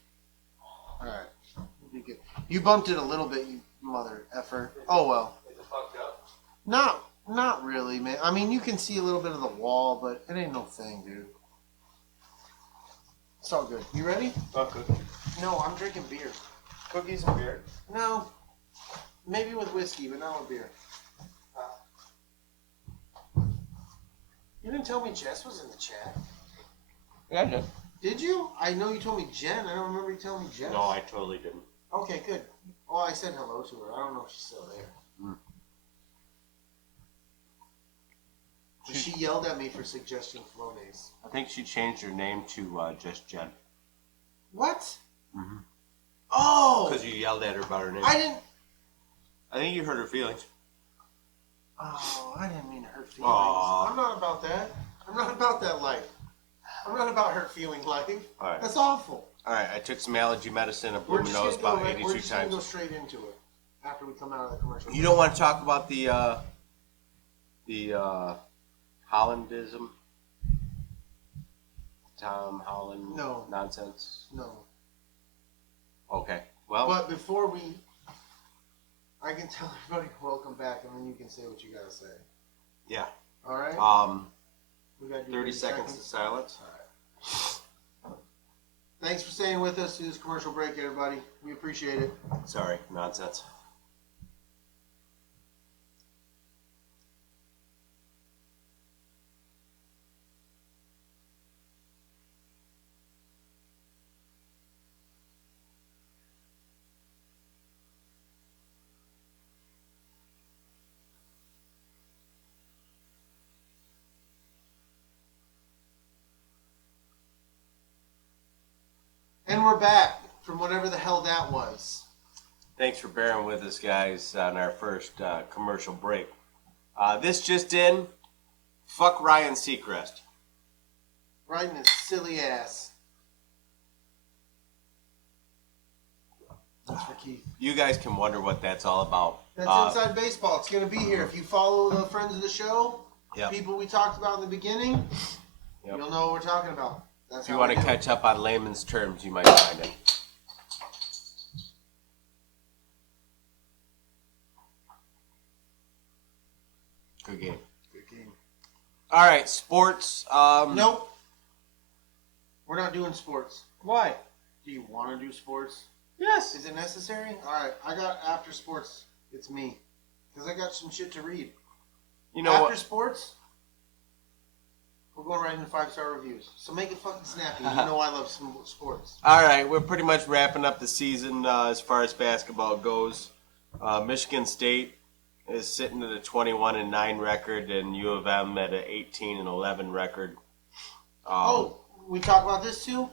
All right. We'll be good. You bumped it a little bit, you mother effer. Oh, well. Is it fucked up? Not really, man. I mean, you can see a little bit of the wall, but it ain't no thing, dude. It's all good. You ready? Oh, good. No, I'm drinking beer. Cookies and beer? No. Maybe with whiskey, but not with beer. You didn't tell me Jess was in the chat. Yeah, I did. Did you? I know you told me Jen. I don't remember you telling me Jess. No, I totally didn't. Okay, good. Oh, I said hello to her. I don't know if she's still there. But she yelled at me for suggesting Flonase. I think she changed her name to just Jen. What? Mm-hmm. Oh! Because you yelled at her about her name. I didn't... I think you hurt her feelings. Oh, I didn't mean hurt feelings. Aww. I'm not about that. I'm not about that life. I'm not about hurt feeling life. All right. That's awful. All right, I took some allergy medicine. I blew We're my just nose gonna about 82 we're just gonna times. go straight into it after we come out of the commercial. You don't want to talk about the Hollandism? Tom Holland No. nonsense? No. Okay. Well, But before we... I can tell everybody welcome back, and then you can say what you gotta say. yeah. All right? We gotta do 30 seconds to silence. All right. Thanks for staying with us through this commercial break, everybody. We appreciate it. Sorry, nonsense. And we're back from whatever the hell that was. Thanks for bearing with us, guys, on our first commercial break. This just in, fuck Ryan Seacrest. Riding his silly ass. That's for Keith. You guys can wonder what that's all about. That's Inside Baseball. It's going to be here. If you follow the friends of the show, Yep. people we talked about in the beginning, Yep. you'll know what we're talking about. That's If you how want we to do it. catch up on layman's terms, you might find it. Good game. Good game. All right, sports. Nope. We're not doing sports. Why? Do you want to do sports? Yes. Is it necessary? All right. I got after sports. It's me. Because I got some shit to read. You know After what? sports, we're going right into 5-star reviews. So make it fucking snappy. You know I love some sports. All right, we're pretty much wrapping up the season as far as basketball goes. Michigan State is sitting at a 21-9 record, and U of M at an 18-11 record. We talk about this too?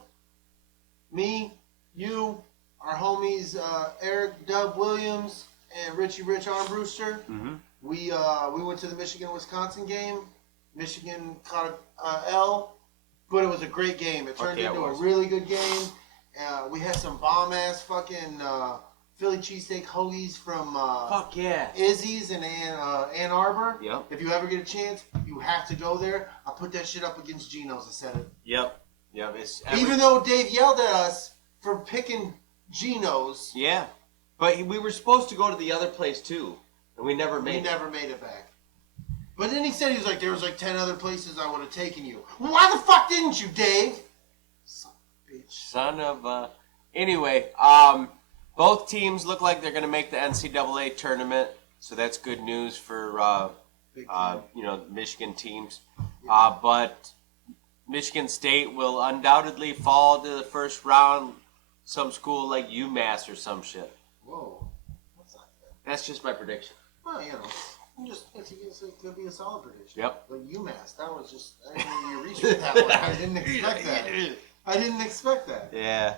Me, you, our homies Eric Dub Williams and Richie Rich Armbruster. Mm-hmm. We went to the Michigan-Wisconsin game. Michigan caught a L, but it was a great game. It turned into a really good game. We had some bomb-ass fucking Philly cheesesteak hoagies from Fuck yeah. Izzy's in Ann Arbor. Yep. If you ever get a chance, you have to go there. I'll put that shit up against Geno's. I said it. Yep. Even though Dave yelled at us for picking Geno's. Yeah. But we were supposed to go to the other place, too. And we never made it. We never made it back. But then he said, there was like 10 other places I would have taken you. Well, why the fuck didn't you, Dave? Son of a bitch. Son of Anyway, both teams look like they're going to make the NCAA tournament. So that's good news for, Michigan teams. But Michigan State will undoubtedly fall to the first round. Some school like UMass or some shit. Whoa. That's not good. That's just my prediction. Well, it could be a solid prediction. Yep. But UMass, that was just, I didn't even reach with that one. I didn't expect that. I didn't expect that. Yeah.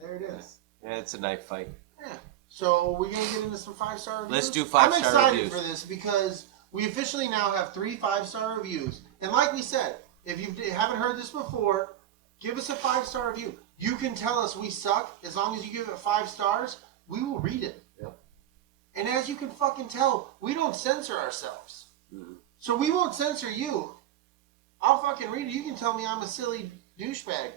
There it is. Yeah, it's a knife fight. Yeah. So we're going to get into some 5-star reviews? Let's do 5-star reviews. I'm excited for this because we officially now have 3 5-star reviews. And like we said, if you haven't heard this before, give us a 5-star review. You can tell us we suck. As long as you give it 5 stars, we will read it. Yep. And as you can fucking tell, we don't censor ourselves. Mm-hmm. So we won't censor you. I'll fucking read it. You can tell me I'm a silly douchebag,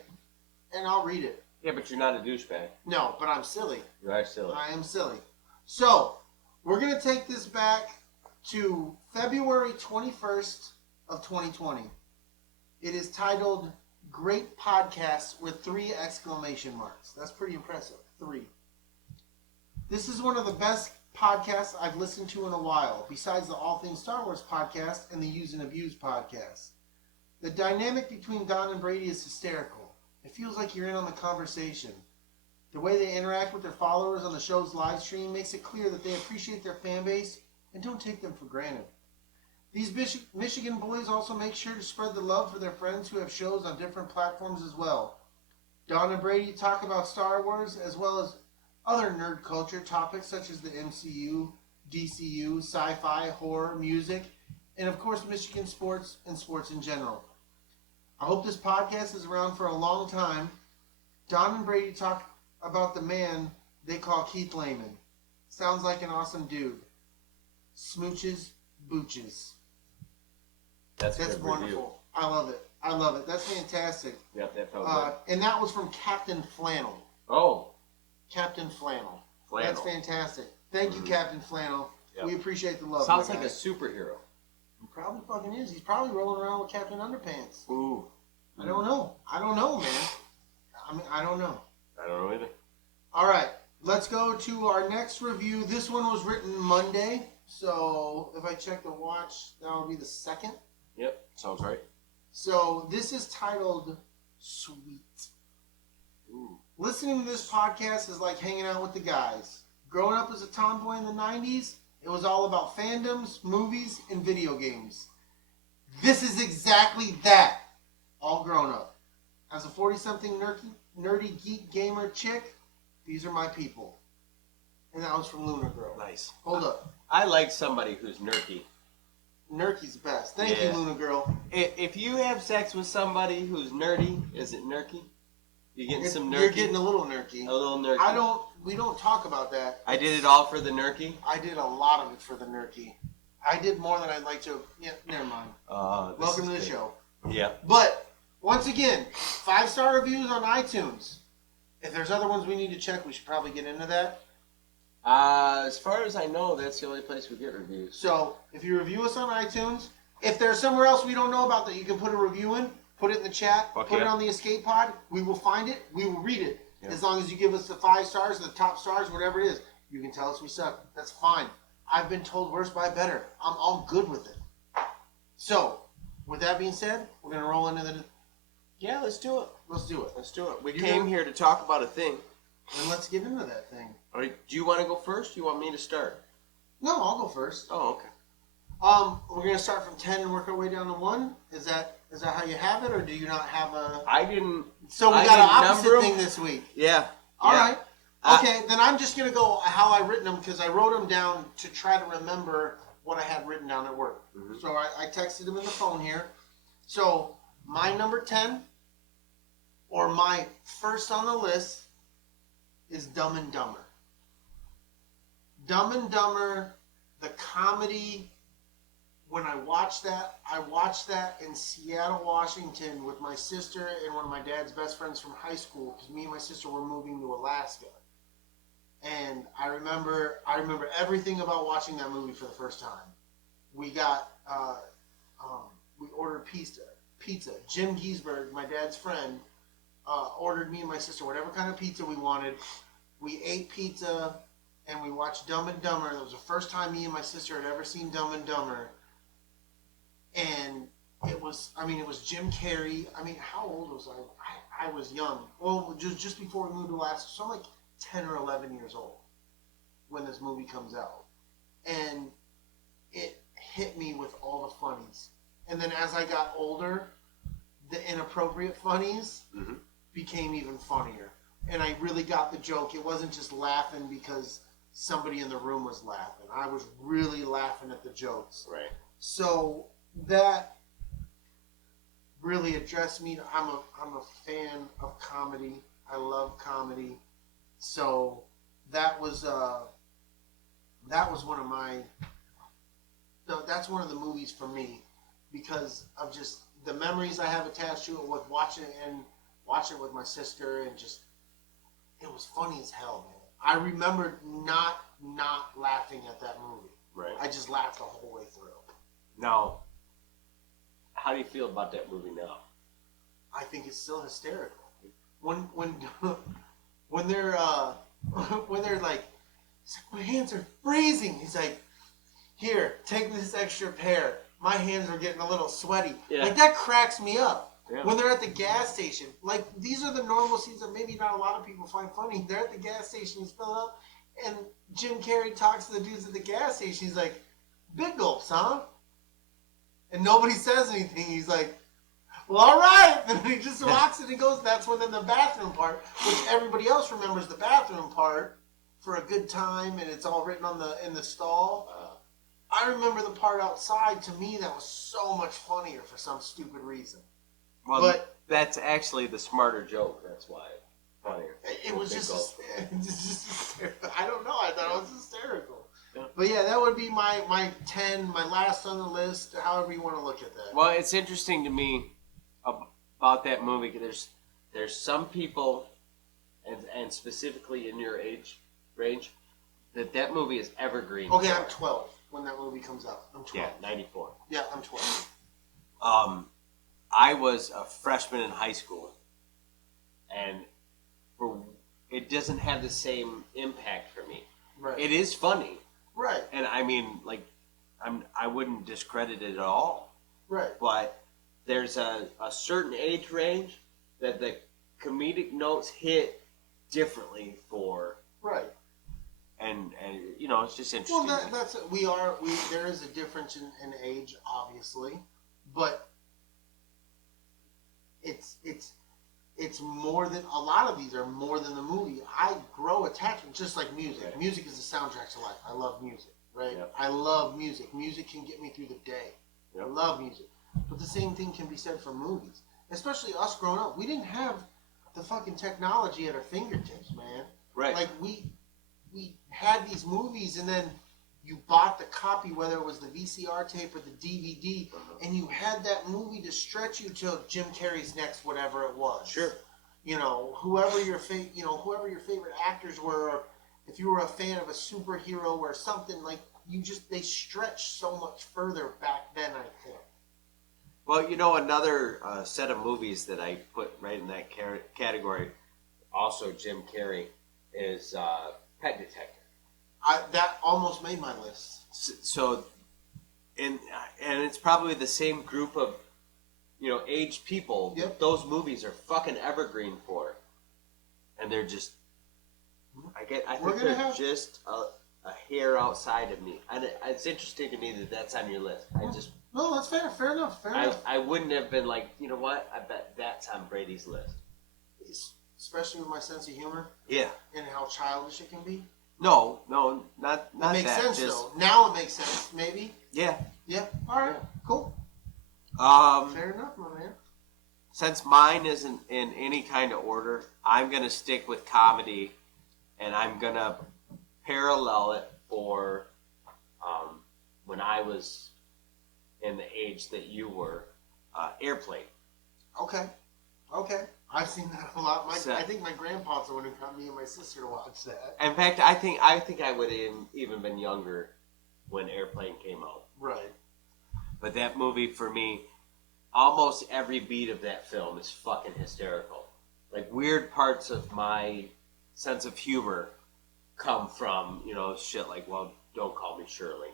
and I'll read it. Yeah, but you're not a douchebag. No, but I'm silly. You are silly. I am silly. So, we're going to take this back to February 21st of 2020. It is titled Great Podcast with 3 exclamation marks. That's pretty impressive. 3. This is one of the best podcasts I've listened to in a while, besides the All Things Star Wars podcast and the Use and Abuse podcast. The dynamic between Don and Brady is hysterical. It feels like you're in on the conversation. The way they interact with their followers on the show's live stream makes it clear that they appreciate their fan base and don't take them for granted. These Michigan boys also make sure to spread the love for their friends who have shows on different platforms as well. Don and Brady talk about Star Wars as well as other nerd culture topics such as the MCU, DCU, sci-fi, horror, music, and of course Michigan sports and sports in general. I hope this podcast is around for a long time. Don and Brady talk about the man they call Keith Lehman. Sounds like an awesome dude. Smooches, booches. That's wonderful. Review. I love it. I love it. That's fantastic. Yep, that felt good. And that was from Captain Flannel. Oh. Captain Flannel. Flannel. That's fantastic. Thank you, Captain Flannel. Yep. We appreciate the love. Sounds like a superhero. He probably fucking is. He's probably rolling around with Captain Underpants. Ooh. I don't know. I don't know, man. I don't know. I don't know either. All right. Let's go to our next review. This one was written Monday. So if I check the watch, that would be the 2nd. Yep. Sounds right. So this is titled Sweet. Ooh. Listening to this podcast is like hanging out with the guys. Growing up as a tomboy in the 90s, it was all about fandoms, movies, and video games. This is exactly that, all grown up. As a 40-something nerdy geek gamer chick, these are my people. And that was from Lunar Girl. Nice. Hold up. I like somebody who's nerdy. Nerky's the best. Thank you, Lunar Girl. If you have sex with somebody who's nerdy, is it nerky? You getting some nerky? You're getting a little nerky. A little nerky. We don't talk about that. I did it all for the nerky? I did a lot of it for the nerky. I did more than I'd like to. Yeah, never mind. Welcome to the show. Yeah. But, once again, 5-star reviews on iTunes. If there's other ones we need to check, we should probably get into that. As far as I know, that's the only place we get reviews. So, if you review us on iTunes, if there's somewhere else we don't know about that you can put a review in, put it in the chat, put it on the Escape Pod, we will find it, we will read it. Yeah. As long as you give us the 5 stars, the top stars, whatever it is, you can tell us we suck. That's fine. I've been told worse by better. I'm all good with it. So, with that being said, we're going to roll into the... Yeah, let's do it. Let's do it. Let's do it. We came here to talk about a thing. And let's get into that thing. All right, do you want to go first? Do you want me to start? No, I'll go first. Oh, okay. We're going to start from 10 and work our way down to 1. Is that how you have it, or do you not have a... I didn't... So we got an opposite thing this week. Yeah. All right. Okay, then I'm just going to go how I written them, because I wrote them down to try to remember what I had written down at work. Mm-hmm. So I texted them in the phone here. So my number 10, or my first on the list, is Dumb and Dumber. Dumb and Dumber, the comedy... When I watched that in Seattle, Washington with my sister and one of my dad's best friends from high school, because me and my sister were moving to Alaska. And I remember everything about watching that movie for the first time. We got, we ordered pizza. Jim Giesberg, my dad's friend, ordered me and my sister whatever kind of pizza we wanted. We ate pizza and we watched Dumb and Dumber. It was the first time me and my sister had ever seen Dumb and Dumber. And it was Jim Carrey. I mean, how old was I? I was young. Well, just before we moved to Alaska. So I'm like 10 or 11 years old when this movie comes out. And it hit me with all the funnies. And then as I got older, the inappropriate funnies became even funnier. And I really got the joke. It wasn't just laughing because somebody in the room was laughing. I was really laughing at the jokes. Right. So... that really addressed me. I'm a fan of comedy. I love comedy. So that was one of my. That's one of the movies for me because of just the memories I have attached to it with watching it with my sister, and just it was funny as hell, man. I remember not laughing at that movie. Right. I just laughed the whole way through. Now, how do you feel about that movie now? I think it's still hysterical. When they're like, he's like, my hands are freezing. He's like, here, take this extra pair. My hands are getting a little sweaty. Yeah. Like that cracks me up. Yeah. When they're at the gas station, like these are the normal scenes that maybe not a lot of people find funny. They're at the gas station, he's filling up, and Jim Carrey talks to the dudes at the gas station. He's like, big gulps, huh? And nobody says anything. He's like, well, all right. And then he just walks and he goes, that's when in the bathroom part, which everybody else remembers the bathroom part for a good time, and it's all written in the stall. I remember the part outside. To me, that was so much funnier for some stupid reason. Well, but that's actually the smarter joke. That's why it's funnier. It was just hysterical. I don't know. I thought it was hysterical. But yeah, that would be my 10, my last on the list, however you want to look at that. Well, it's interesting to me about that movie. There's some people, and specifically in your age range, that movie is evergreen. Okay, I'm 12 when that movie comes out. I'm 12. Yeah, 94. Yeah, I'm 12. I was a freshman in high school, and it doesn't have the same impact for me. Right. It is funny. Right. And I mean, like, I wouldn't discredit it at all. Right. But there's a certain age range that the comedic notes hit differently for. Right. And you know, it's just interesting. Well, there is a difference in age, obviously, but it's it's more than, a lot of these are more than the movie. I grow attachment, just like music. Right. Music is the soundtrack to life. I love music, right? Yep. I love music. Music can get me through the day. Yep. I love music. But the same thing can be said for movies. Especially us growing up. We didn't have the fucking technology at our fingertips, man. Right. Like, we had these movies, and then you bought the copy, whether it was the VCR tape or the DVD, and you had that movie to stretch you till Jim Carrey's next, whatever it was. Sure. You know, whoever your favorite actors were, or if you were a fan of a superhero or something, like, they stretched so much further back then, I think. Well, another set of movies that I put right in that category, also Jim Carrey, is Pet Detective. That almost made my list. So, and it's probably the same group of, aged people. Yep. That those movies are fucking evergreen for, and they're just. I think they're just a hair outside of me, and it's interesting to me that that's on your list. No, that's fair. Fair enough. I wouldn't have been like, you know what? I bet that's on Brady's list. Especially with my sense of humor. Yeah. And how childish it can be. No, not it makes that. Sense though. Now it makes sense, maybe. Yeah. Yeah. All right. Cool. Fair enough, my man. Since mine isn't in any kind of order, I'm gonna stick with comedy, and I'm gonna parallel it for when I was in the age that you were, Airplane. Okay. I've seen that a lot. I think my grandpa's the one who got me and my sister to watch that. In fact, I think I would have even been younger when Airplane came out. Right. But that movie, for me, almost every beat of that film is fucking hysterical. Like, weird parts of my sense of humor come from, shit like, well, don't call me Shirley.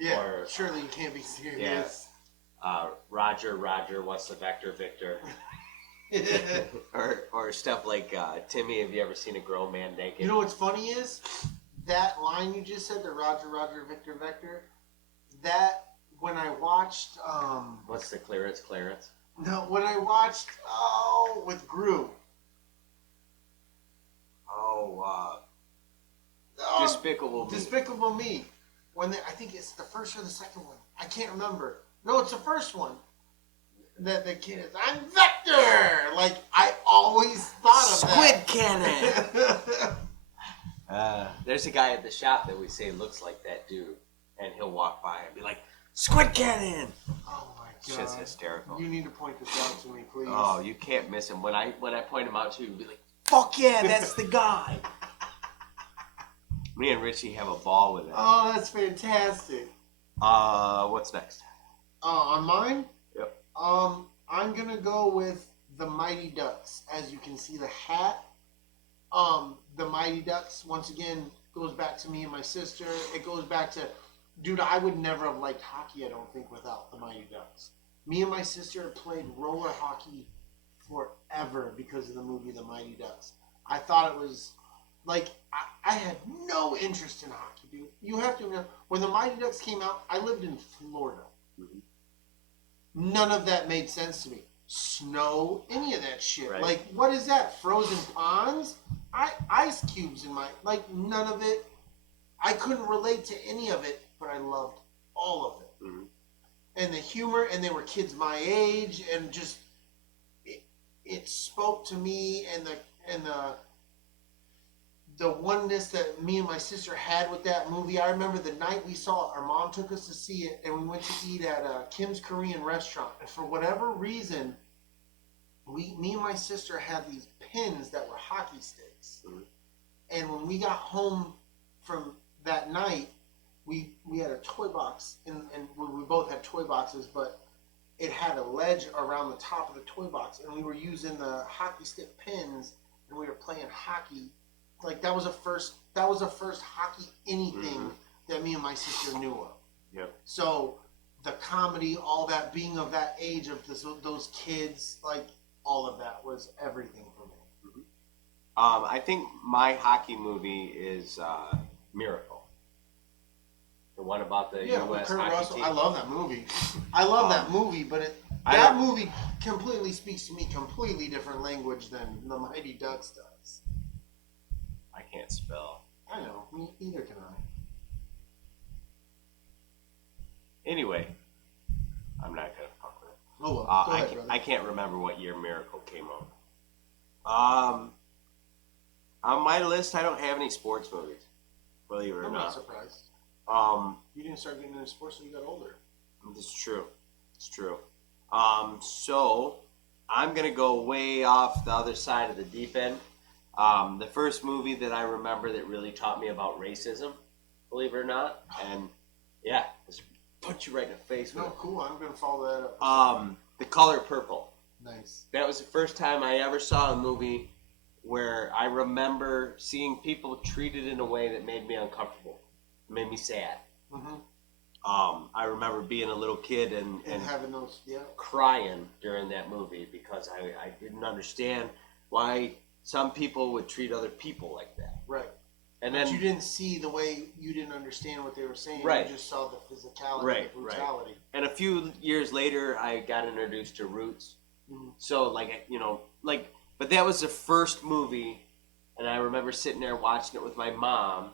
Yeah, or, surely you can't be serious. Yeah. Roger, what's the vector, Victor? or stuff like, Timmy, have you ever seen a grown man naked? You know what's funny is, that line you just said, the Roger, Victor, that, when I watched... what's the clearance? No, when I watched, with Gru. Despicable Me. I think it's the first or the second one. I can't remember. No, it's the first one. That the kid is, I'm Vector! Like, I always thought of Squid Cannon! There's a guy at the shop that we say looks like that dude, and he'll walk by and be like, Squid Cannon! Oh my god. It's just hysterical. You need to point this out to me, please. Oh, you can't miss him. When I point him out to you, you'll be like, fuck yeah, that's the guy! Me and Richie have a ball with it. Oh, that's fantastic. What's next? On mine? Yep. I'm gonna go with the Mighty Ducks. As you can see, the hat. The Mighty Ducks, once again, goes back to me and my sister. It goes back to, dude, I would never have liked hockey, I don't think, without the Mighty Ducks. Me and my sister played roller hockey forever because of the movie The Mighty Ducks. I thought it was, like, I had no interest in hockey, dude. You have to know, when the Mighty Ducks came out, I lived in Florida. Mm-hmm. None of that made sense to me. Snow, any of that shit. Right. Like, what is that? Frozen ponds? Ice cubes in my... Like, none of it. I couldn't relate to any of it, but I loved all of it. Mm-hmm. And the humor, and they were kids my age, and just... It spoke to me, and the oneness that me and my sister had with that movie. I remember the night we saw it, our mom took us to see it, and we went to eat at Kim's Korean restaurant. And for whatever reason, me and my sister had these pins that were hockey sticks. Mm-hmm. And when we got home from that night, we had a toy box, and we both had toy boxes, but it had a ledge around the top of the toy box, and we were using the hockey stick pins, and we were playing hockey. Like, that was a first hockey anything that me and my sister knew of. Yep. So the comedy, all that, being of that age of those kids, like, all of that was everything for me. Mm-hmm. I think my hockey movie is Miracle. The one about the U.S. Kurt hockey Russell. team. I love that movie. I love that movie, but That movie completely speaks to me completely different language than The Mighty Ducks does. I can't spell. I know. Me either can I. Anyway, I'm not gonna fuck with it. Oh well. Go ahead, brother. I can't remember what year Miracle came out. On my list, I don't have any sports movies. Believe it or I'm not. not surprised. You didn't start getting into sports until you got older. It's true. It's true. So I'm gonna go way off the other side of the deep end. The first movie that I remember that really taught me about racism, believe it or not, and yeah, just punch you right in the face with No, it. cool. I'm gonna follow that up. The Color Purple. Nice. That was the first time I ever saw a movie where I remember seeing people treated in a way that made me uncomfortable, made me sad. Mm-hmm. I remember being a little kid and having those, crying during that movie because I didn't understand why some people would treat other people like that. Right. And but then you didn't see the way, you didn't understand what they were saying. Right. You just saw the physicality, Right, the brutality. And a few years later, I got introduced to Roots. Mm-hmm. So, but that was the first movie, and I remember sitting there watching it with my mom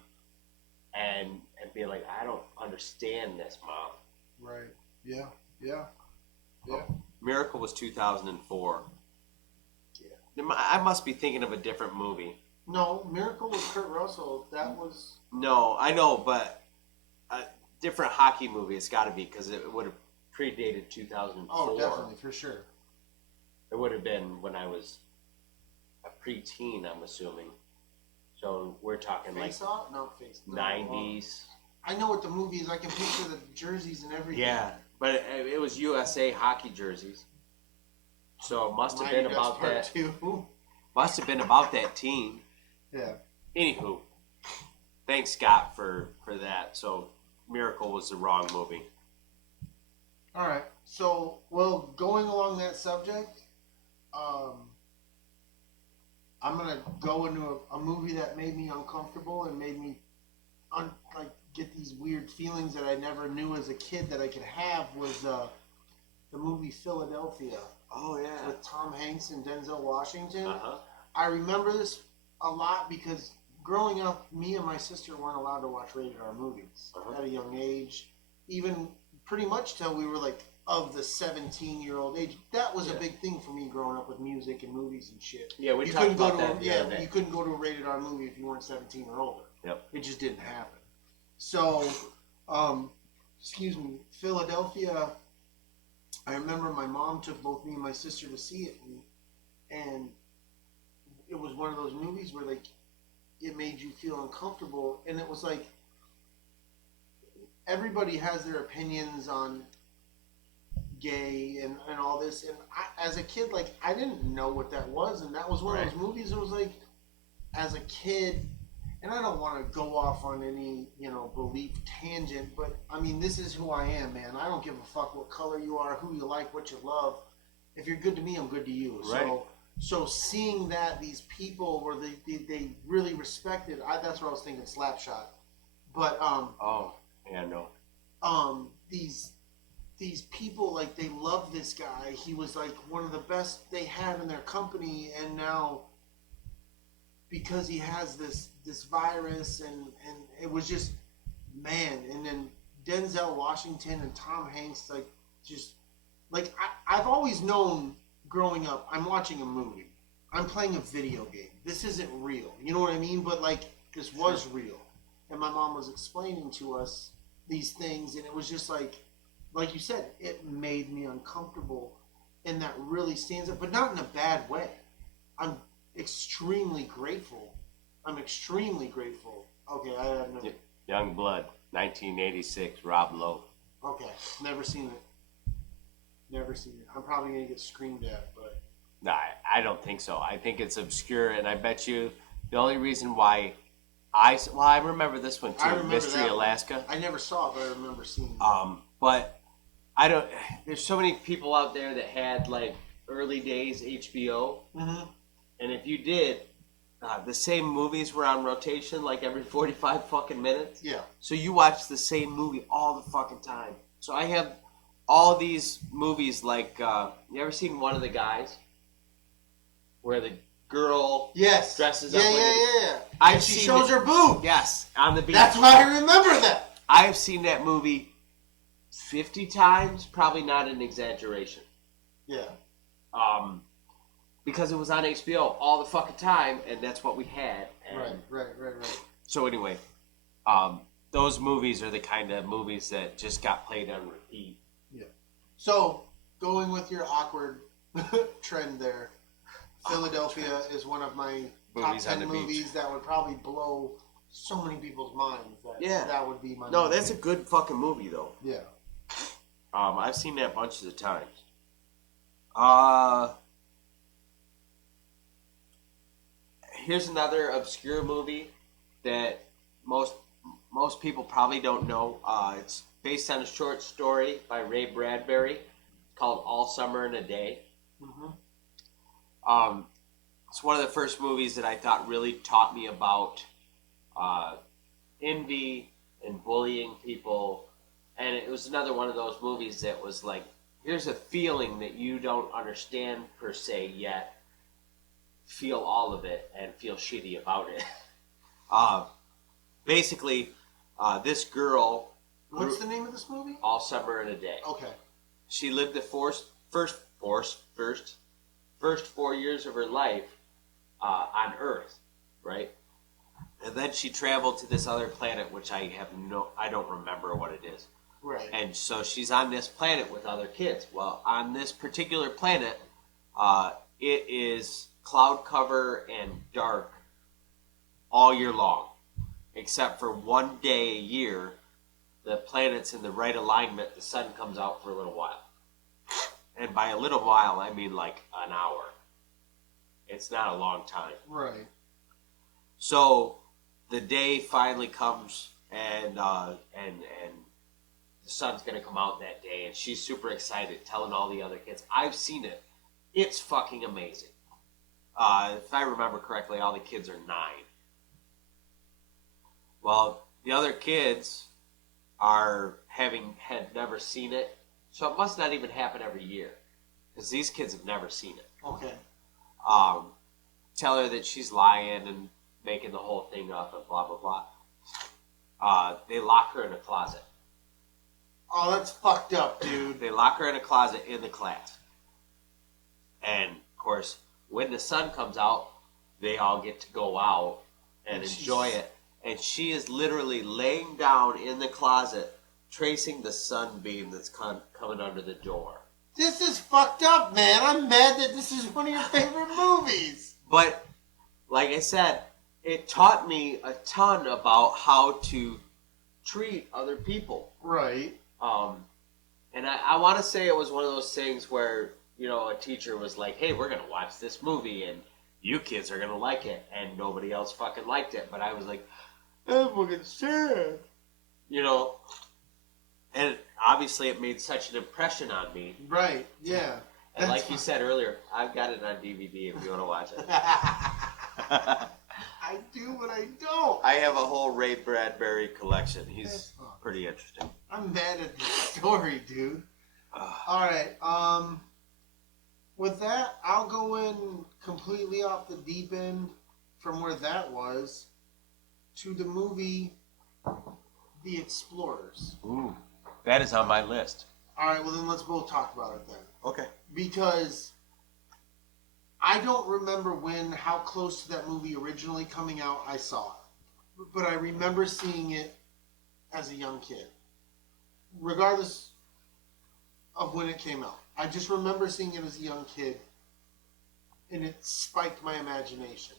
and being like, I don't understand this, Mom. Right. Yeah. Yeah. Miracle was 2004. Yeah. I must be thinking of a different movie. No, Miracle was Kurt Russell. That was... No, I know, but a different hockey movie it's got to be because it would have predated 2004. Oh, definitely, for sure. It would have been when I was a preteen, I'm assuming. So we're talking Face Off? No, Face Off. 90s. I know what the movie is. I can picture the jerseys and everything. Yeah, but it was USA hockey jerseys. So it must have been about that. Must have been about that team. Yeah. Anywho, thanks Scott for that. So Miracle was the wrong movie. All right. So, well, going along that subject, I'm gonna go into a movie that made me uncomfortable and made me get these weird feelings that I never knew as a kid that I could have. Was the movie Philadelphia. Oh yeah. With Tom Hanks and Denzel Washington. Uh-huh. I remember this a lot because growing up, me and my sister weren't allowed to watch rated R movies at a young age, even pretty much till we were of the 17-year-old age. That was a big thing for me growing up with music and movies and shit. Yeah, we talked about that. You couldn't go to a rated R movie if you weren't 17 or older. Yep. It just didn't happen. So, Philadelphia. I remember my mom took both me and my sister to see it, and it was one of those movies where it made you feel uncomfortable, and it was everybody has their opinions on gay and all this, and as a kid, I didn't know what that was, and that was one of those movies that was as a kid, and I don't want to go off on any belief tangent, but I mean, this is who I am, man. I don't give a fuck what color you are, who you like, what you love. If you're good to me, I'm good to you. Right. So seeing that these people were they really respected, that's what I was thinking, Slapshot. But oh yeah, no. These people, they loved this guy. He was one of the best they had in their company, and now because he has this virus, and it was just, man. And then Denzel Washington and Tom Hanks, I've always known growing up, I'm watching a movie. I'm playing a video game. This isn't real. You know what I mean? But this was real. And my mom was explaining to us these things, and it was just like you said, it made me uncomfortable, and that really stands up, but not in a bad way. I'm extremely grateful. Okay, I have no... Young Blood, 1986, Rob Lowe. Okay, never seen it. I'm probably going to get screamed at, but... Nah, I don't think so. I think it's obscure, and I bet you the only reason why I remember this one too, Mystery Alaska. I never saw it, but I remember seeing it. But I don't... There's so many people out there that had, early days HBO, and if you did, the same movies were on rotation, every 45 fucking minutes. Yeah. So you watch the same movie all the fucking time. So I have all these movies, like, you ever seen One of the Guys? Where the girl dresses up like And she shows her boob. Yes, on the beach. That's why I remember that. I've seen that movie 50 times, probably not an exaggeration. Yeah. Because it was on HBO all the fucking time, and that's what we had. And Right. So anyway, those movies are the kind of movies that just got played on repeat. Yeah. So, going with your awkward trend there, Philadelphia is one of my top 10 movies that would probably blow so many people's minds. That would be my movie. That's a good fucking movie, though. Yeah. I've seen that bunches of times. Here's another obscure movie that most people probably don't know. It's based on a short story by Ray Bradbury called All Summer in a Day. Mm-hmm. It's one of the first movies that I thought really taught me about envy and bullying people. And it was another one of those movies that was like, here's a feeling that you don't understand per se yet. Feel all of it and feel shitty about it. Basically, this girl... What's the name of this movie? All Summer in a Day. Okay. She lived the first 4 years of her life on Earth, right? And then she traveled to this other planet, which I don't remember what it is. Right. And so she's on this planet with other kids. Well, on this particular planet, it is cloud cover and dark all year long, except for one day a year. The planet's in the right alignment. The sun comes out for a little while, and by a little while, I mean like an hour. It's not a long time. Right. So the day finally comes, and the sun's gonna come out that day, and she's super excited, telling all the other kids, "I've seen it. It's fucking amazing." If I remember correctly, all the kids are 9. Well, the other kids had never seen it, so it must not even happen every year, because these kids have never seen it. Okay. Tell her that she's lying and making the whole thing up and blah blah blah. They lock her in a closet. Oh, that's fucked up, dude. They lock her in a closet in the class, and of course, when the sun comes out, they all get to go out and enjoy it. And she is literally laying down in the closet, tracing the sunbeam that's coming under the door. This is fucked up, man. I'm mad that this is one of your favorite movies. But, like I said, it taught me a ton about how to treat other people. Right. And I want to say it was one of those things where, a teacher was like, hey, we're going to watch this movie, and you kids are going to like it. And nobody else fucking liked it. But I was like, I'm fucking sad. And obviously it made such an impression on me. Right, yeah. And like you said earlier, I've got it on DVD if you want to watch it. I do, but I don't. I have a whole Ray Bradbury collection. He's pretty interesting. I'm mad at this story, dude. Alright, with that, I'll go in completely off the deep end from where that was to the movie The Explorers. Ooh, that is on my list. Alright, well then let's both talk about it then. Okay. Because I don't remember how close to that movie originally coming out I saw it. But I remember seeing it as a young kid. Regardless of when it came out. I just remember seeing it as a young kid. And it spiked my imagination.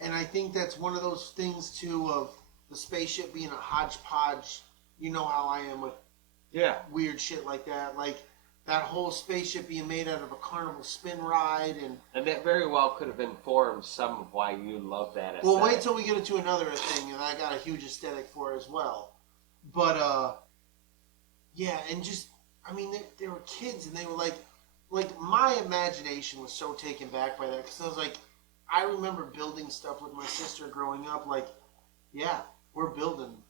And I think that's one of those things, too, of the spaceship being a hodgepodge. You know how I am with weird shit like that. Like, that whole spaceship being made out of a carnival spin ride. And that very well could have informed some of why you love that aesthetic. Well, wait till we get into another thing, and I got a huge aesthetic for it as well. But, yeah, and just, I mean, they were kids, and they were like my imagination was so taken back by that. Because I was like, I remember building stuff with my sister growing up. Like, yeah, we're building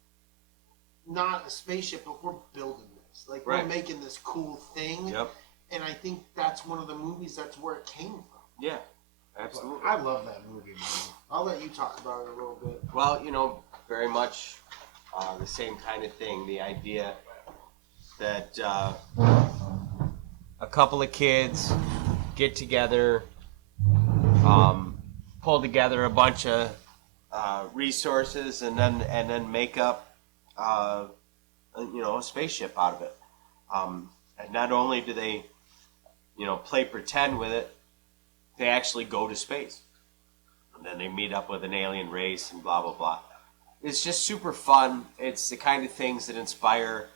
not a spaceship, but we're building this. aliens. Like, Right. we're making this cool thing. Yep. And I think that's one of the movies that's where it came from. Yeah, absolutely. But I love that movie, man. I'll let you talk about it a little bit. Well, very much the same kind of thing. The idea that a couple of kids get together, pull together a bunch of resources, and then make up a spaceship out of it. And not only do they play pretend with it, they actually go to space. And then they meet up with an alien race and blah, blah, blah. It's just super fun. It's the kind of things that inspire,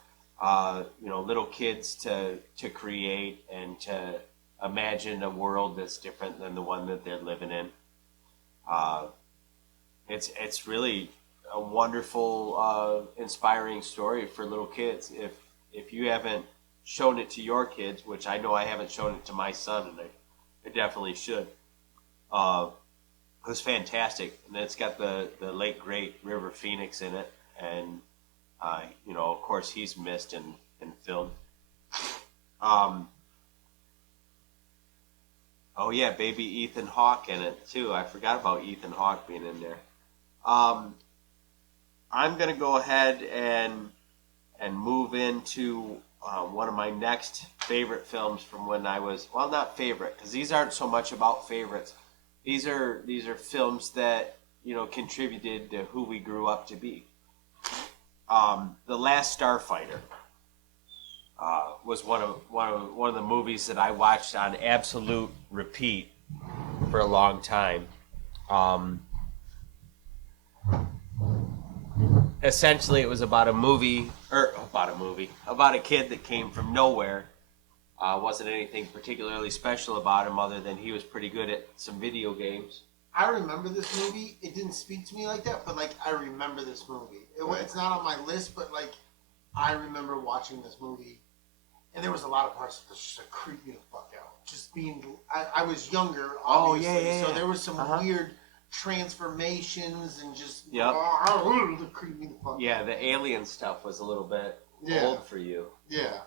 little kids to create and to imagine a world that's different than the one that they're living in. It's really a wonderful, inspiring story for little kids. If you haven't shown it to your kids, which I know I haven't shown it to my son, and I definitely should. It was fantastic, and it's got the late great River Phoenix in it, and of course he's missed in film. Oh yeah, baby Ethan Hawke in it too. I forgot about Ethan Hawke being in there. I'm gonna go ahead and move into one of my next favorite films from when I was, well, not favorite, because these aren't so much about favorites. These are films that contributed to who we grew up to be. The Last Starfighter was one of the movies that I watched on absolute repeat for a long time. Essentially, it was about a kid that came from nowhere. Wasn't anything particularly special about him other than he was pretty good at some video games. I remember this movie. It didn't speak to me like that, but I remember this movie. It's not on my list, but I remember watching this movie, and there was a lot of parts that just creeped me the fuck out. Just being, I was younger, obviously, yeah. So there was some weird transformations and just that creeped me the fuck out. Yeah, the alien stuff was a little bit old for you. Yeah.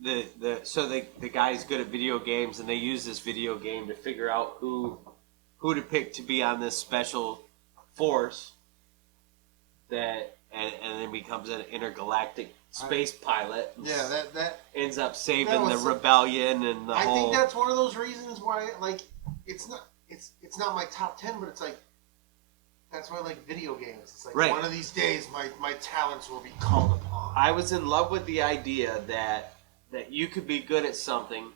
The guy's good at video games, and they use this video game to figure out who to pick to be on this special force that and then becomes an intergalactic space pilot. Yeah, that ends up saving the rebellion and the whole. I think that's one of those reasons why it's not my top 10, but it's that's why I like video games. It's one of these days my talents will be called upon. I was in love with the idea that you could be good at something,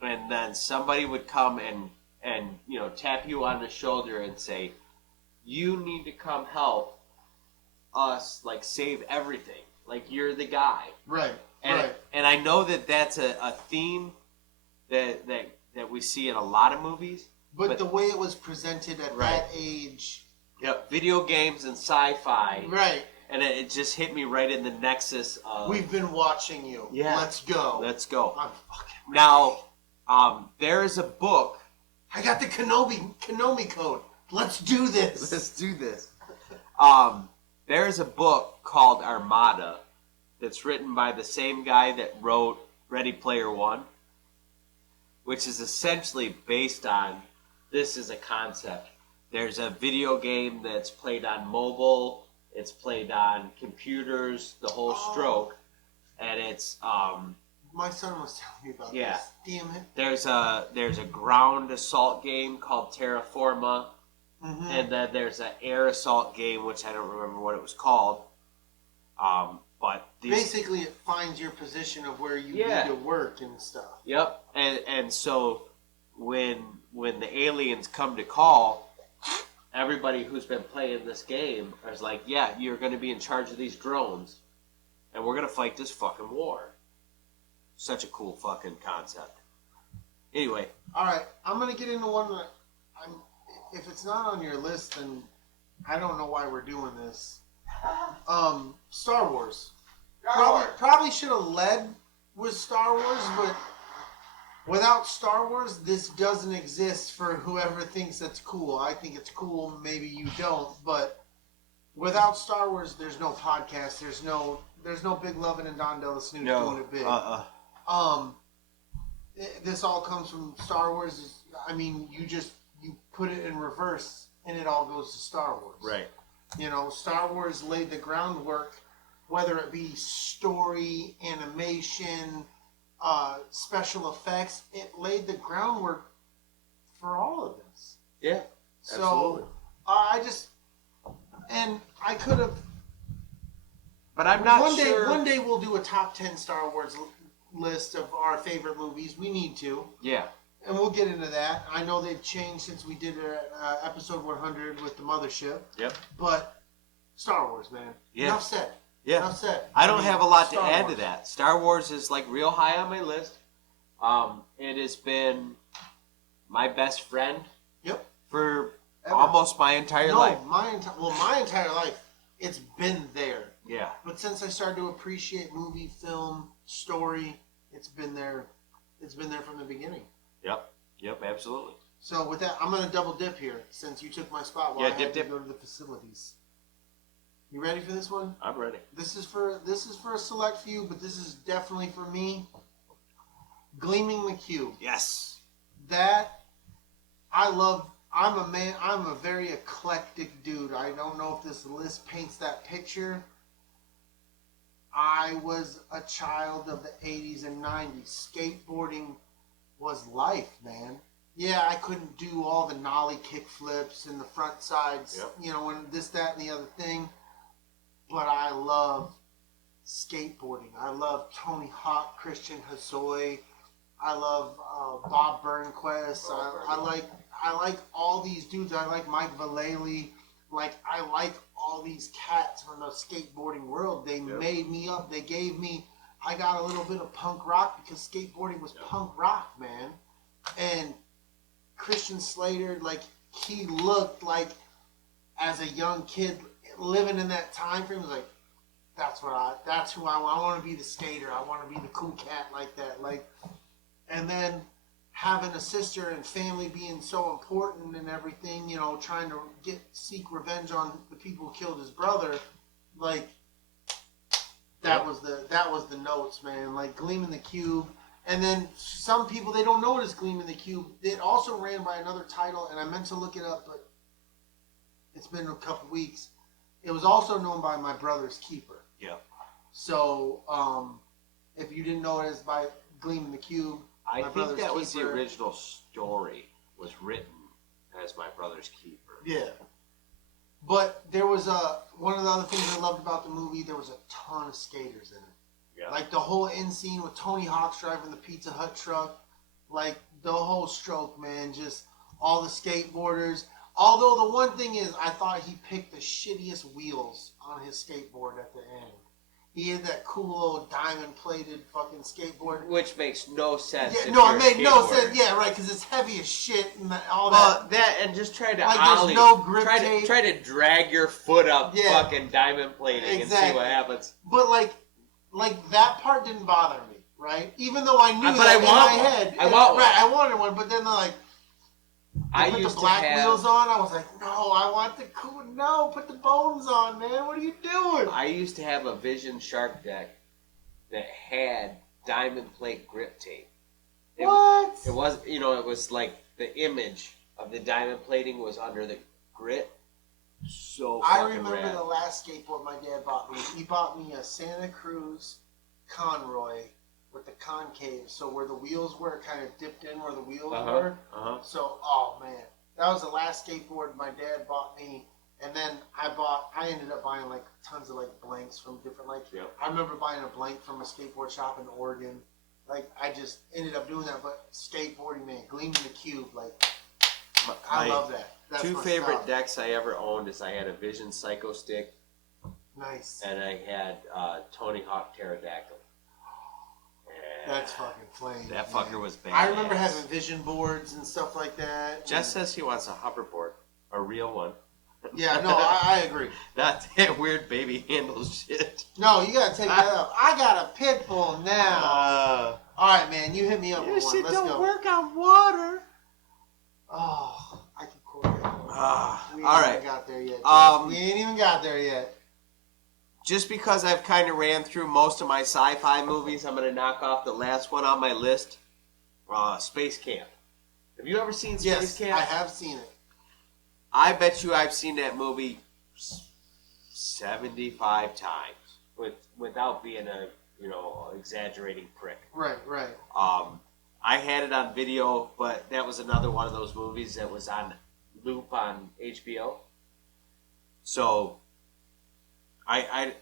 and then somebody would come and tap you on the shoulder and say, you need to come help us save everything. You're the guy. Right. And I know that that's a theme that we see in a lot of movies. But the way it was presented at that age. Yep, video games and sci-fi. Right. And it just hit me right in the nexus of... We've been watching you. Yeah. Let's go. Let's go. I'm fucking ready. Now, there is a book... I got the Konami code. Let's do this. Let's do this. There is a book called Armada that's written by the same guy that wrote Ready Player One, which is essentially based on this as a concept. There's a video game that's played on mobile, it's played on computers, the whole stroke, and it's my son was telling me about this. Damn it. There's a ground assault game called Terraforma, and then there's an air assault game which I don't remember what it was called. But basically it finds your position of where you need to work and stuff. Yep. And so when the aliens come to call, everybody who's been playing this game is like, yeah, you're going to be in charge of these drones, and we're going to fight this fucking war. Such a cool fucking concept. Anyway. All right, I'm going to get into one that if it's not on your list, then I don't know why we're doing this. Star Wars. Probably should have led with Star Wars, but without Star Wars, this doesn't exist for whoever thinks that's cool. I think it's cool. Maybe you don't, but without Star Wars, there's no podcast. There's no Big Lovin' and Don DellaSnooch doing it big. This all comes from Star Wars. I mean, you put it in reverse, and it all goes to Star Wars. Right. You know, Star Wars laid the groundwork, whether it be story, animation, special effects. It laid the groundwork for all of this. Yeah. Absolutely. So I could have. But I'm not sure. One day we'll do a top 10 Star Wars list of our favorite movies. We need to. Yeah. And we'll get into that. I know they've changed since we did episode 100 with the Mothership. Yep. But Star Wars, man. Yeah. Enough said. Yeah. Enough said. I don't have a lot to add to that. Star Wars is like real high on my list. It has been my best friend. Yep. For almost my entire life. My entire life, it's been there. Yeah. But since I started to appreciate movie, film, story, it's been there. It's been there from the beginning. Yep, absolutely. So with that, I'm going to double dip here since you took my spot while I had to go to the facilities. You ready for this one? I'm ready. This is for a select few, but this is definitely for me. Gleaming the Cube. Yes. That I love. I'm a very eclectic dude. I don't know if this list paints that picture. I was a child of the 80s and 90s. Skateboarding was life, man. Yeah, I couldn't do all the nollie kick flips and the front sides, and this, that, and the other thing. But I love skateboarding. I love Tony Hawk, Christian Hosoi. I love Bob Burnquist. I like all these dudes. I like Mike Vallely. I like all these cats from the skateboarding world. They made me up. They gave me. I got a little bit of punk rock because skateboarding was punk rock, man. And Christian Slater, he looked like as a young kid living in that time frame. Was like, that's who I want. I want to be the skater. I want to be the cool cat like that. And then having a sister and family being so important and everything, trying to seek revenge on the people who killed his brother, that was the notes, man. Gleaming the Cube. And then some people, they don't know it as Gleaming the Cube. It also ran by another title, and I meant to look it up, but it's been a couple weeks. It was also known by My Brother's Keeper. Yeah. So, if you didn't know it as by Gleaming the Cube, I think that was the original story, was written as My Brother's Keeper. Yeah. But there was one of the other things I loved about the movie, there was a ton of skaters in it. Yeah. The whole end scene with Tony Hawk's driving the Pizza Hut truck, the whole stroke, man, just all the skateboarders. Although the one thing is, I thought he picked the shittiest wheels on his skateboard at the end. He had that cool old diamond-plated fucking skateboard. Which makes no sense. Yeah, no, it made no sense. Yeah, right, because it's heavy as shit and all that. That and just try to ollie. There's no grip tape. Try to drag your foot up fucking diamond plating and see what happens. But that part didn't bother me, right? Even though I knew that in my head. I want one. Right, I wanted one, but then I put the black wheels on. I was like, no, I want the cool. No, put the bones on, man. What are you doing? I used to have a Vision Shark deck that had diamond plate grip tape. It was, it was the image of the diamond plating was under the grip. So I remember rad. The last skateboard my dad bought me. He bought me a Santa Cruz Conroy with the concave, so where the wheels were, it kind of dipped in where the wheels were. So, oh man, that was the last skateboard my dad bought me. And then I ended up buying tons of blanks from different I remember buying a blank from a skateboard shop in Oregon. I just ended up doing that. But skateboarding, man, Gleaming the Cube, I love that. That's two favorite stuff. Decks I ever owned is I had a Vision Psycho Stick. Nice. And I had Tony Hawk Pterodactyl. That's fucking flame. That fucker was bad. I remember having vision boards and stuff like that. Jess says he wants a hoverboard. A real one. Yeah, no, I agree. Not that weird baby handle shit. No, you gotta take that up. I got a pit bull now. Alright, man, you hit me up with one. Let's go. Shit don't work on water. Oh, I can quote that one. We All ain't right. even got there yet. Jess. We ain't even got there yet. Just because I've kind of ran through most of my sci-fi movies, I'm going to knock off the last one on my list. Space Camp. Have you ever seen Space Camp? I have seen it. I bet you I've seen that movie 75 times without being a exaggerating prick. Right. I had it on video, but that was another one of those movies that was on loop on HBO. So I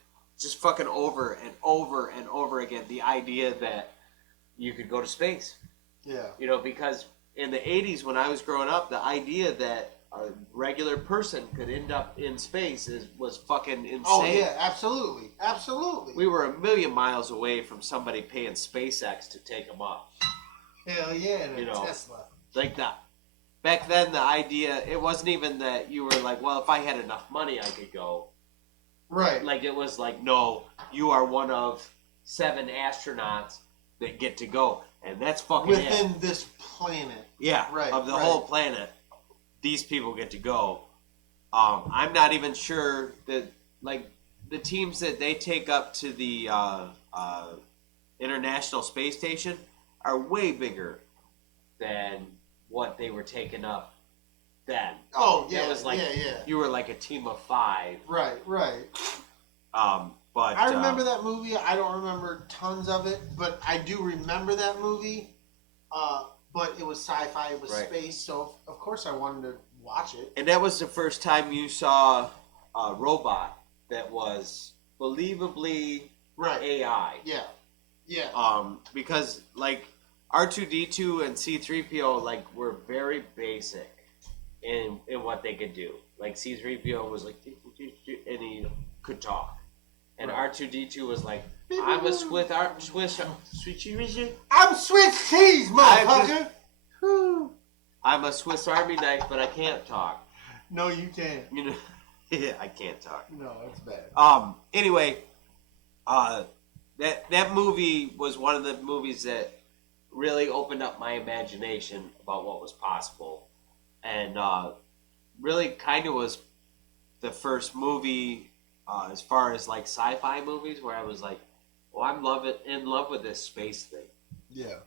just fucking over and over and over again the idea that you could go to space. Yeah. Because in the 80s when I was growing up, the idea that a regular person could end up in space was fucking insane. Oh, yeah, absolutely. Absolutely. We were a million miles away from somebody paying SpaceX to take them up. Hell yeah, and a Tesla. Like that. Back then, the idea, it wasn't even that you were like, well, if I had enough money, I could go. Right. Like, it was like, no, you are one of 7 astronauts that get to go. And that's fucking within this planet. Yeah, right, of the whole planet, these people get to go. I'm not even sure that, like, the teams that they take up to the International Space Station are way bigger than what they were taking up then. Oh, yeah, it was like, yeah. You were like a team of 5. Right. But I remember that movie. I don't remember tons of it, but I do remember that movie. But it was sci-fi, it was space, so of course I wanted to watch it. And that was the first time you saw a robot that was believably AI. Yeah. Because like R2D2 and C3PO were very basic in what they could do. Like C3PO was like, and he could talk. And R2D2 was like, I'm a Swiss I'm Swiss cheese, motherfucker. I'm a Swiss Army knife, but I can't talk. No, you can't. Yeah, I can't talk. No, it's bad. Anyway, that movie was one of the movies that really opened up my imagination about what was possible, and really kind of was the first movie as far as like sci-fi movies where I was like, well, I'm in love with this space thing. Yeah.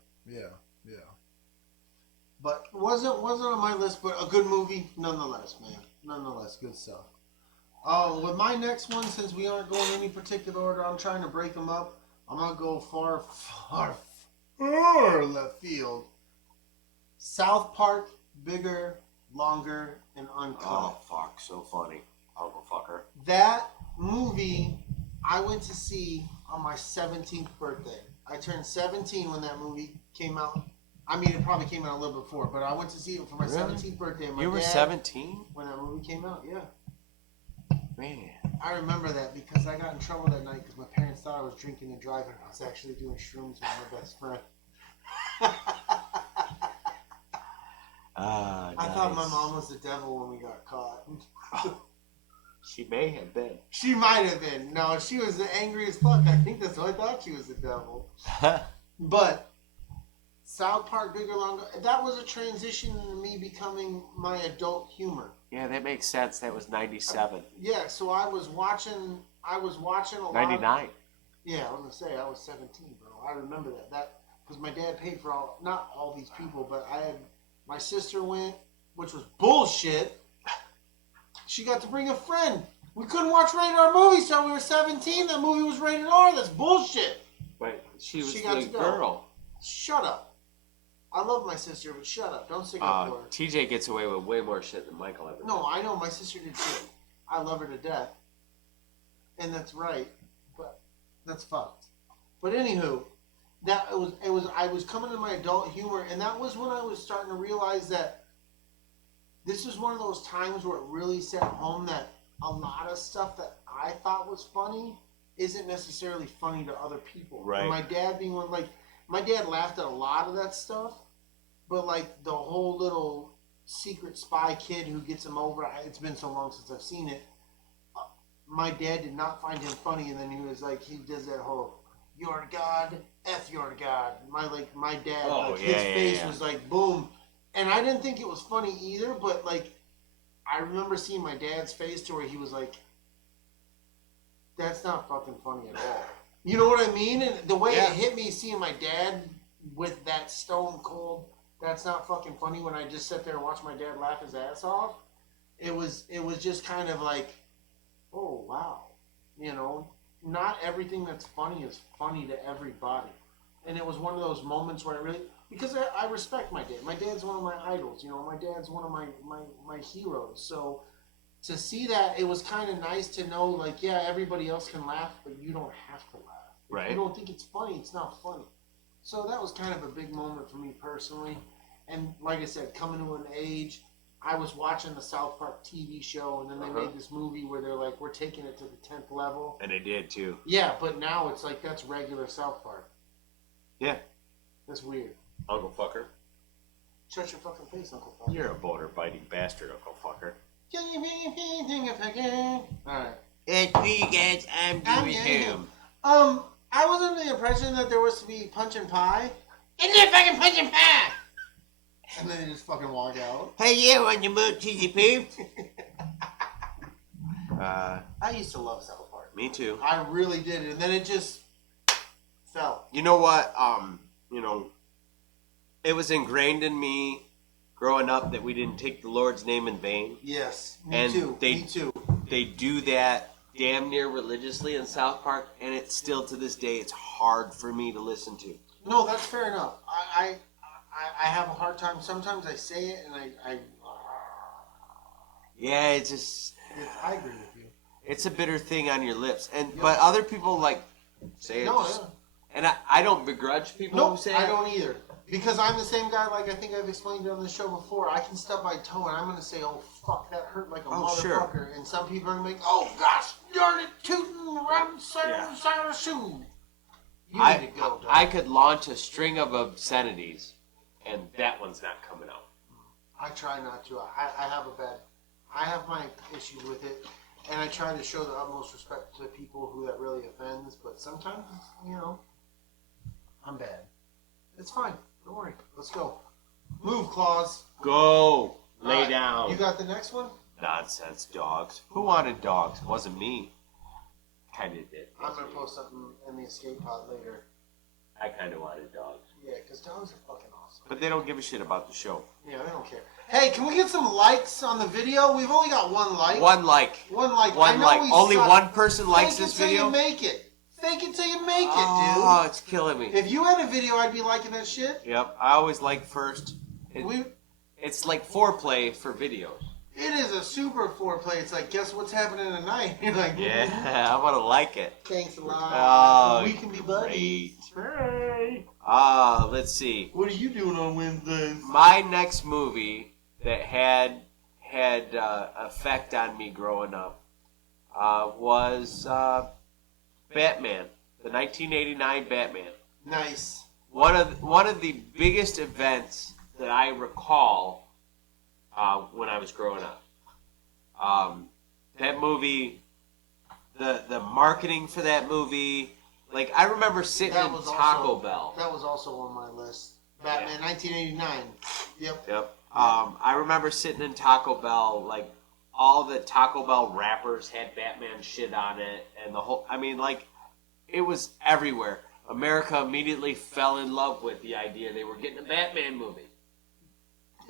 But wasn't on my list, but a good movie nonetheless, man. Nonetheless, good stuff. With my next one, since we aren't going in any particular order, I'm trying to break them up. I'm gonna go far left field. South Park, bigger, longer, and uncut. Oh fuck, so funny, Uncle Fucker. That movie I went to see on my 17th birthday. I turned 17 when that movie came out. I mean, it probably came out a little before, but I went to see it for my 17th birthday. And my you were 17 when that movie came out. Yeah, man. I remember that because I got in trouble that night because my parents thought I was drinking and driving. I was actually doing shrooms with my best friend. I thought my mom was the devil when we got caught. She may have been. She might have been. No, she was angry as fuck. I think that's why I thought she was the devil. But South Park, bigger, longer. That was a transition to me becoming my adult humor. Yeah, that makes sense. That was 97. Yeah, so I was watching a lot. 99. Yeah, I was gonna say I was 17, bro. I remember that because my dad paid for not all these people, but my sister went, which was bullshit. She got to bring a friend. We couldn't watch rated R movies till we were 17. That movie was rated R. That's bullshit. Wait, she was the girl. Shut up. I love my sister, but shut up. Don't stick up for her. TJ gets away with way more shit than Michael ever did. No, I know my sister did too. I love her to death. And that's right. But that's fucked. But anywho, I was coming to my adult humor, and that was when I was starting to realize that this was one of those times where it really set home that a lot of stuff that I thought was funny isn't necessarily funny to other people. Right. And my dad being one, like, my dad laughed at a lot of that stuff, but like the whole little secret spy kid who gets him over, it's been so long since I've seen it. My dad did not find him funny, and then he was like, he does that whole, "You're God, F your God." My dad, his face was like, boom. And I didn't think it was funny either, but like, I remember seeing my dad's face to where he was like, "That's not fucking funny at all." You know what I mean? And the way it hit me, seeing my dad with that stone cold, "That's not fucking funny," when I just sat there and watched my dad laugh his ass off. It was just kind of like, oh wow, you know, not everything that's funny is funny to everybody. And it was one of those moments where I really, because I respect my dad. My dad's one of my idols, you know. My dad's one of my heroes. So to see that, it was kind of nice to know, like, yeah, everybody else can laugh, but you don't have to laugh. Right. If you don't think it's funny, it's not funny. So that was kind of a big moment for me personally. And like I said, coming to an age, I was watching the South Park TV show, and then they made this movie where they're like, we're taking it to the 10th level. And they did, too. Yeah, but now it's like, that's regular South Park. Yeah. That's weird. Uncle Fucker. Shut your fucking face, Uncle Fucker. You're a boulder-biting bastard, Uncle Fucker. Alright. It's me, guys. I'm doing him. I was under the impression that there was to be punch and pie. Isn't there fucking punch and pie? And then they just fucking walk out. Hey, yeah, on your mood, cheesy poo. I used to love South Park. Me too. I really did. And then it just fell. You know what? It was ingrained in me growing up that we didn't take the Lord's name in vain. Yes. Me too. Me too. They do that damn near religiously in South Park, and it's still to this day, it's hard for me to listen to. No, that's fair enough. I have a hard time. Sometimes I say it and I Yeah, it's just... I agree with you. It's a bitter thing on your lips. But other people, like, say it. No, And I don't begrudge people who say I it. don't either. Because I'm the same guy, like I think I've explained on the show before. I can stub my toe and I'm going to say, oh, fuck, that hurt like a motherfucker. Sure. And some people are going to be like, oh, gosh, darn it, tootin' around the shoe. You need to go, dog. I could launch a string of obscenities, and that one's not coming out. I try not to. I have my issues with it, and I try to show the utmost respect to people who that really offends, but sometimes, you know, I'm bad. It's fine. Don't worry. Let's go. Move, Claus. Go. Lay Alright, down. You got the next one? Nonsense, dogs. Who wanted dogs? It wasn't me. Kinda did. I'm going to post something in the escape pod later. I kinda wanted dogs. Yeah, because dogs are fucking awesome. But they don't give a shit about the show. Yeah, they don't care. Hey, can we get some likes on the video? We've only got one like. One like. One like. One I know like. we Only suck. one person likes Fake this it till video? you make it. Fake it till you make it, dude. Oh, it's killing me. If you had a video, I'd be liking that shit. Yep, I always like first. It's like foreplay for videos. It is a super foreplay. It's like, guess what's happening tonight? You're like, Yeah, I want to like it. thanks a lot. Oh, We can be buddies. Hey. Let's see. What are you doing on Wednesdays? My next movie that had effect on me growing up was Batman, the 1989 Batman. Nice. One of the biggest events that I recall when I was growing up. That movie, the marketing for that movie, like I remember sitting in Taco Bell. That was also on my list. Batman, 1989. Yep. I remember sitting in Taco Bell, like all the Taco Bell wrappers had Batman shit on it, and the whole, I mean, like, it was everywhere. America immediately fell in love with the idea they were getting a Batman movie.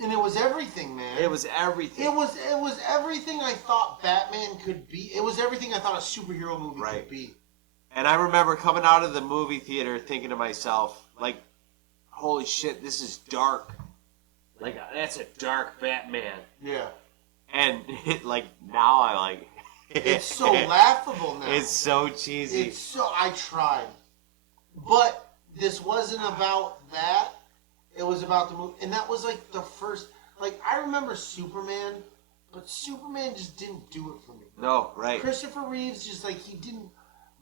And it was everything, man. It was everything. It was everything I thought Batman could be. It was everything I thought a superhero movie could be. And I remember coming out of the movie theater thinking to myself, like, holy shit, this is dark. Like, that's a dark Batman. Yeah. And, like, now I like... It's so laughable now. It's so cheesy. I tried. But this wasn't about that. It was about the movie. And that was, like, the first... Like, I remember Superman, but Superman just didn't do it for me. No, right. Christopher Reeves just, like, he didn't...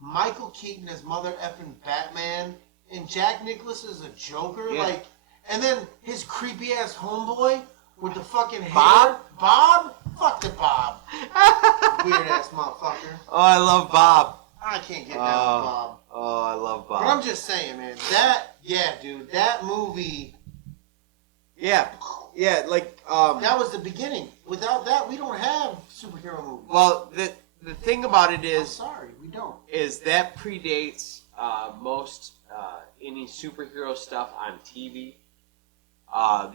Michael Keaton as Mother effing Batman, and Jack Nicklaus as a Joker, like... And then his creepy-ass homeboy with the fucking hair. Bob? Fuck the Bob. Weird-ass motherfucker. Oh, I love Bob. I can't get down with Bob. Oh, I love Bob. But I'm just saying, man. Dude, that movie... Yeah, like, that was the beginning. without that, we don't have superhero movies. Well, the thing about it I'm is, sorry, we don't. is that predates most any superhero stuff on TV.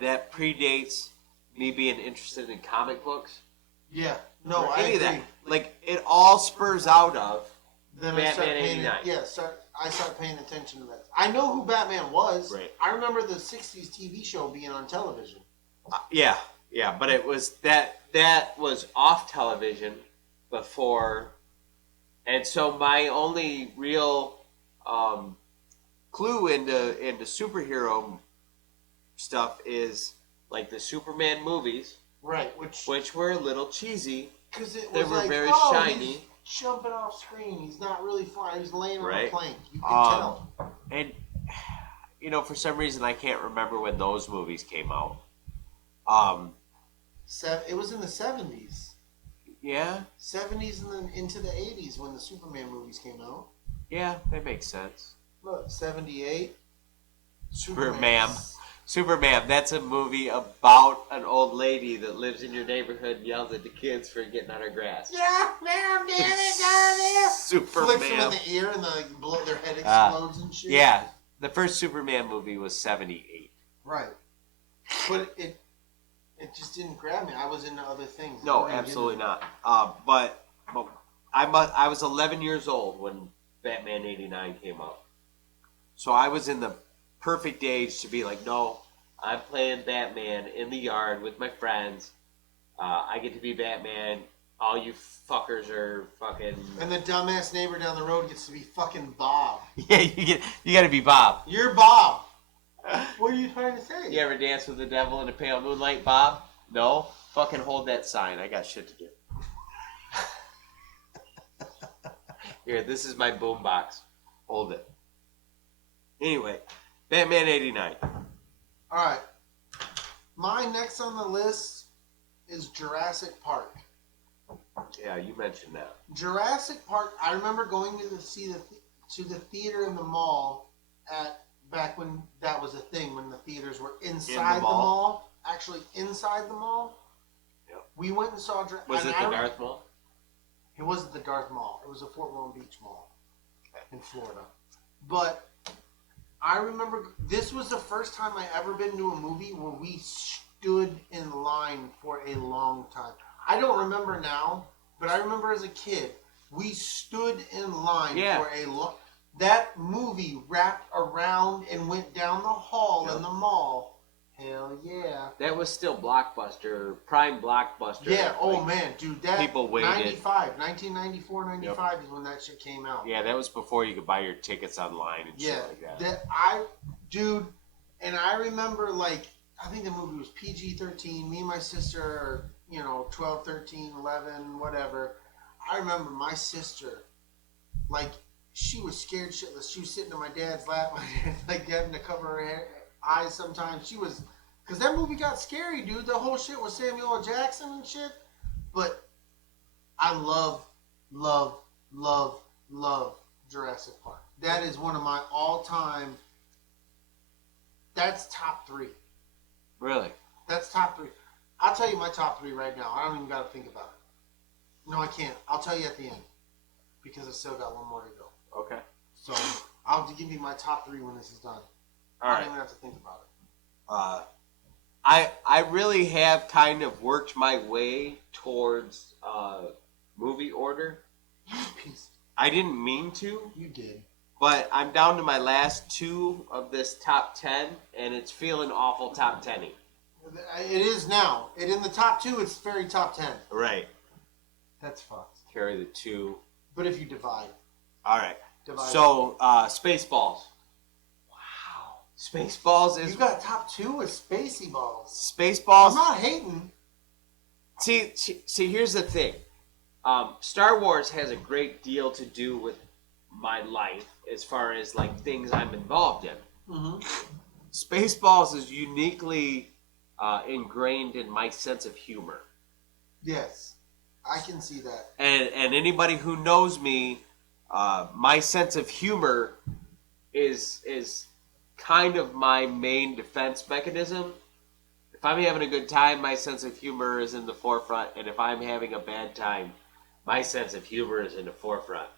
That predates me being interested in comic books. Yeah, no, Or I any agree. of that. Like, it all spurs out of Then Batman 89. I started paying attention to that. I know who Batman was. Right. I remember the '60s TV show being on television. yeah, but it was that was off television before, and so my only real clue into superhero stuff is like the Superman movies, Right, which were a little cheesy. because it they was were like, very oh, shiny. he's jumping off screen. He's not really flying. He's laying on a Right. plank. You can Um, tell. And for some reason I can't remember when those movies came out. It was in the '70s, Yeah, '70s, and then into the '80s when the Superman movies came out. yeah, that makes sense. Look, '78. Superman, that's a movie about an old lady that lives in your neighborhood and yells at the kids for getting on her grass. Yeah, ma'am, damn it, down there. Superman. Flicks them in the ear and their head explodes and shit. Yeah, the first Superman movie was 78. Right. But it just didn't grab me. I was into other things. No, I didn't get absolutely into not. But I was 11 years old when Batman 89 came out. So I was in the perfect age to be like, no, I'm playing Batman in the yard with my friends. I get to be Batman. All you fuckers are fucking. And the dumbass neighbor down the road gets to be fucking Bob. Yeah, you got to be Bob. You're Bob. What are you trying to say? You ever dance with the devil in the pale moonlight, Bob? No? Fucking hold that sign. I got shit to do. Here, this is my boombox. Hold it. Anyway, Batman 89. Alright. My next on the list is Jurassic Park. Yeah, you mentioned that. Jurassic Park, I remember going to the theater in the mall back when that was a thing, when the theaters were inside the mall. Actually inside the mall. Yep. We went and saw Jurassic Was it the Darth Mall? It wasn't the Darth Mall. It was the Fort Walton Beach Mall in Florida. But I remember this was the first time I ever been to a movie where we stood in line for a long time. I don't remember now, but I remember as a kid, we stood in line for a long. That movie wrapped around and went down the hall in the mall. Hell yeah. That was still Blockbuster, prime Blockbuster. Yeah, oh man, dude, that people waited. 1994, 95 is when that shit came out. Yeah, that was before you could buy your tickets online and shit like that. And I remember, like, I think the movie was PG-13. Me and my sister are, 12, 13, 11, whatever. I remember my sister, like, she was scared shitless. She was sitting in my dad's lap, like, having to cover her eyes sometimes. She was, because that movie got scary, dude. The whole shit was Samuel L. Jackson and shit. But I love Jurassic Park. That is one of my all-time. That's top 3. Really? That's top 3. I'll tell you my top 3 right now. I don't even got to think about it. No, I can't. I'll tell you at the end. Because I still got one more to go. Okay. So I'll have to give you my top 3 when this is done. All I right. don't even have to think about it. I really have kind of worked my way towards movie order. Peace. I didn't mean to, You did. but I'm down to my last 2 of this top 10, and it's feeling awful top 10-y. It is now. In the top 2, it's very top 10. Right. That's fucked. Carry the 2. But if you divide. All right. Divide. So, Spaceballs. Wow. Spaceballs is... You got top 2 with Spacey Balls. Spaceballs... I'm not hating. See, here's the thing. Star Wars has a great deal to do with my life as far as, like, things I'm involved in. Mm-hmm. Spaceballs is uniquely ingrained in my sense of humor. Yes. I can see that. And anybody who knows me, my sense of humor is kind of my main defense mechanism. If I'm having a good time, my sense of humor is in the forefront, and if I'm having a bad time, my sense of humor is in the forefront.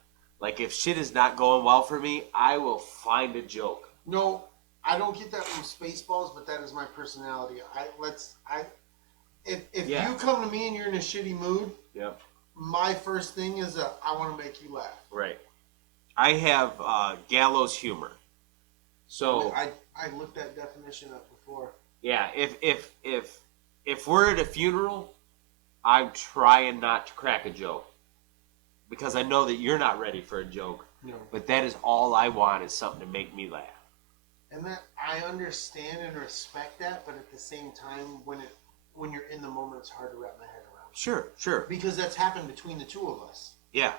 Like, if shit is not going well for me, I will find a joke. No, I don't get that from Spaceballs, but that is my personality. If you come to me and you're in a shitty mood, Yep. my first thing is I want to make you laugh. Right. I have gallows humor. So I looked that definition up before. yeah, if we're at a funeral, I'm trying not to crack a joke because I know that you're not ready for a joke. No. But that is all I want is something to make me laugh. And that I understand and respect that, but at the same time, when you're in the moment, it's hard to wrap my head around. Sure. Because that's happened between the two of us. Yeah.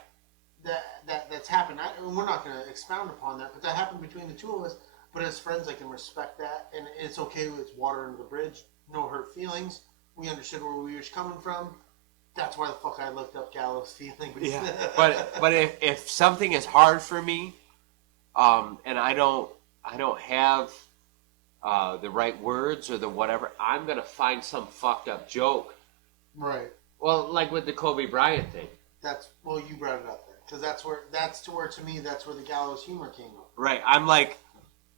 That's happened. We're not going to expound upon that, but that happened between the two of us. But as friends, I can respect that, and it's okay. It's water under the bridge. No hurt feelings. We understood where we were coming from. That's why the fuck I looked up gallows feelings. Yeah. but if something is hard for me, and I don't have the right words or the whatever, I'm gonna find some fucked up joke. Right. Well, like with the Kobe Bryant thing. You brought it up there because that's where to me that's where the gallows humor came up. Right. I'm like,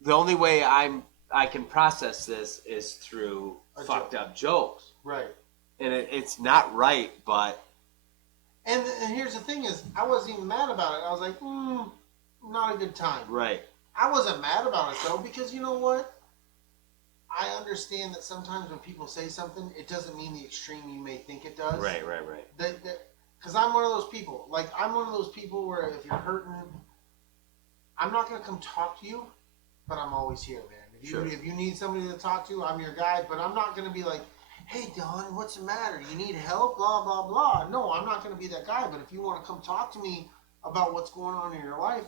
the only way I can process this is through fucked up jokes. Right. And it's not right, but and here's the thing is I wasn't even mad about it. I was like, not a good time. right. I wasn't mad about it though because you know what? I understand that sometimes when people say something, it doesn't mean the extreme you may think it does. Right. Because I'm one of those people. Like, I'm one of those people where if you're hurting, I'm not going to come talk to you, but I'm always here, man. If you need somebody to talk to, I'm your guy. But I'm not going to be like, hey, Don, what's the matter? You need help? Blah, blah, blah. No, I'm not going to be that guy. But if you want to come talk to me about what's going on in your life,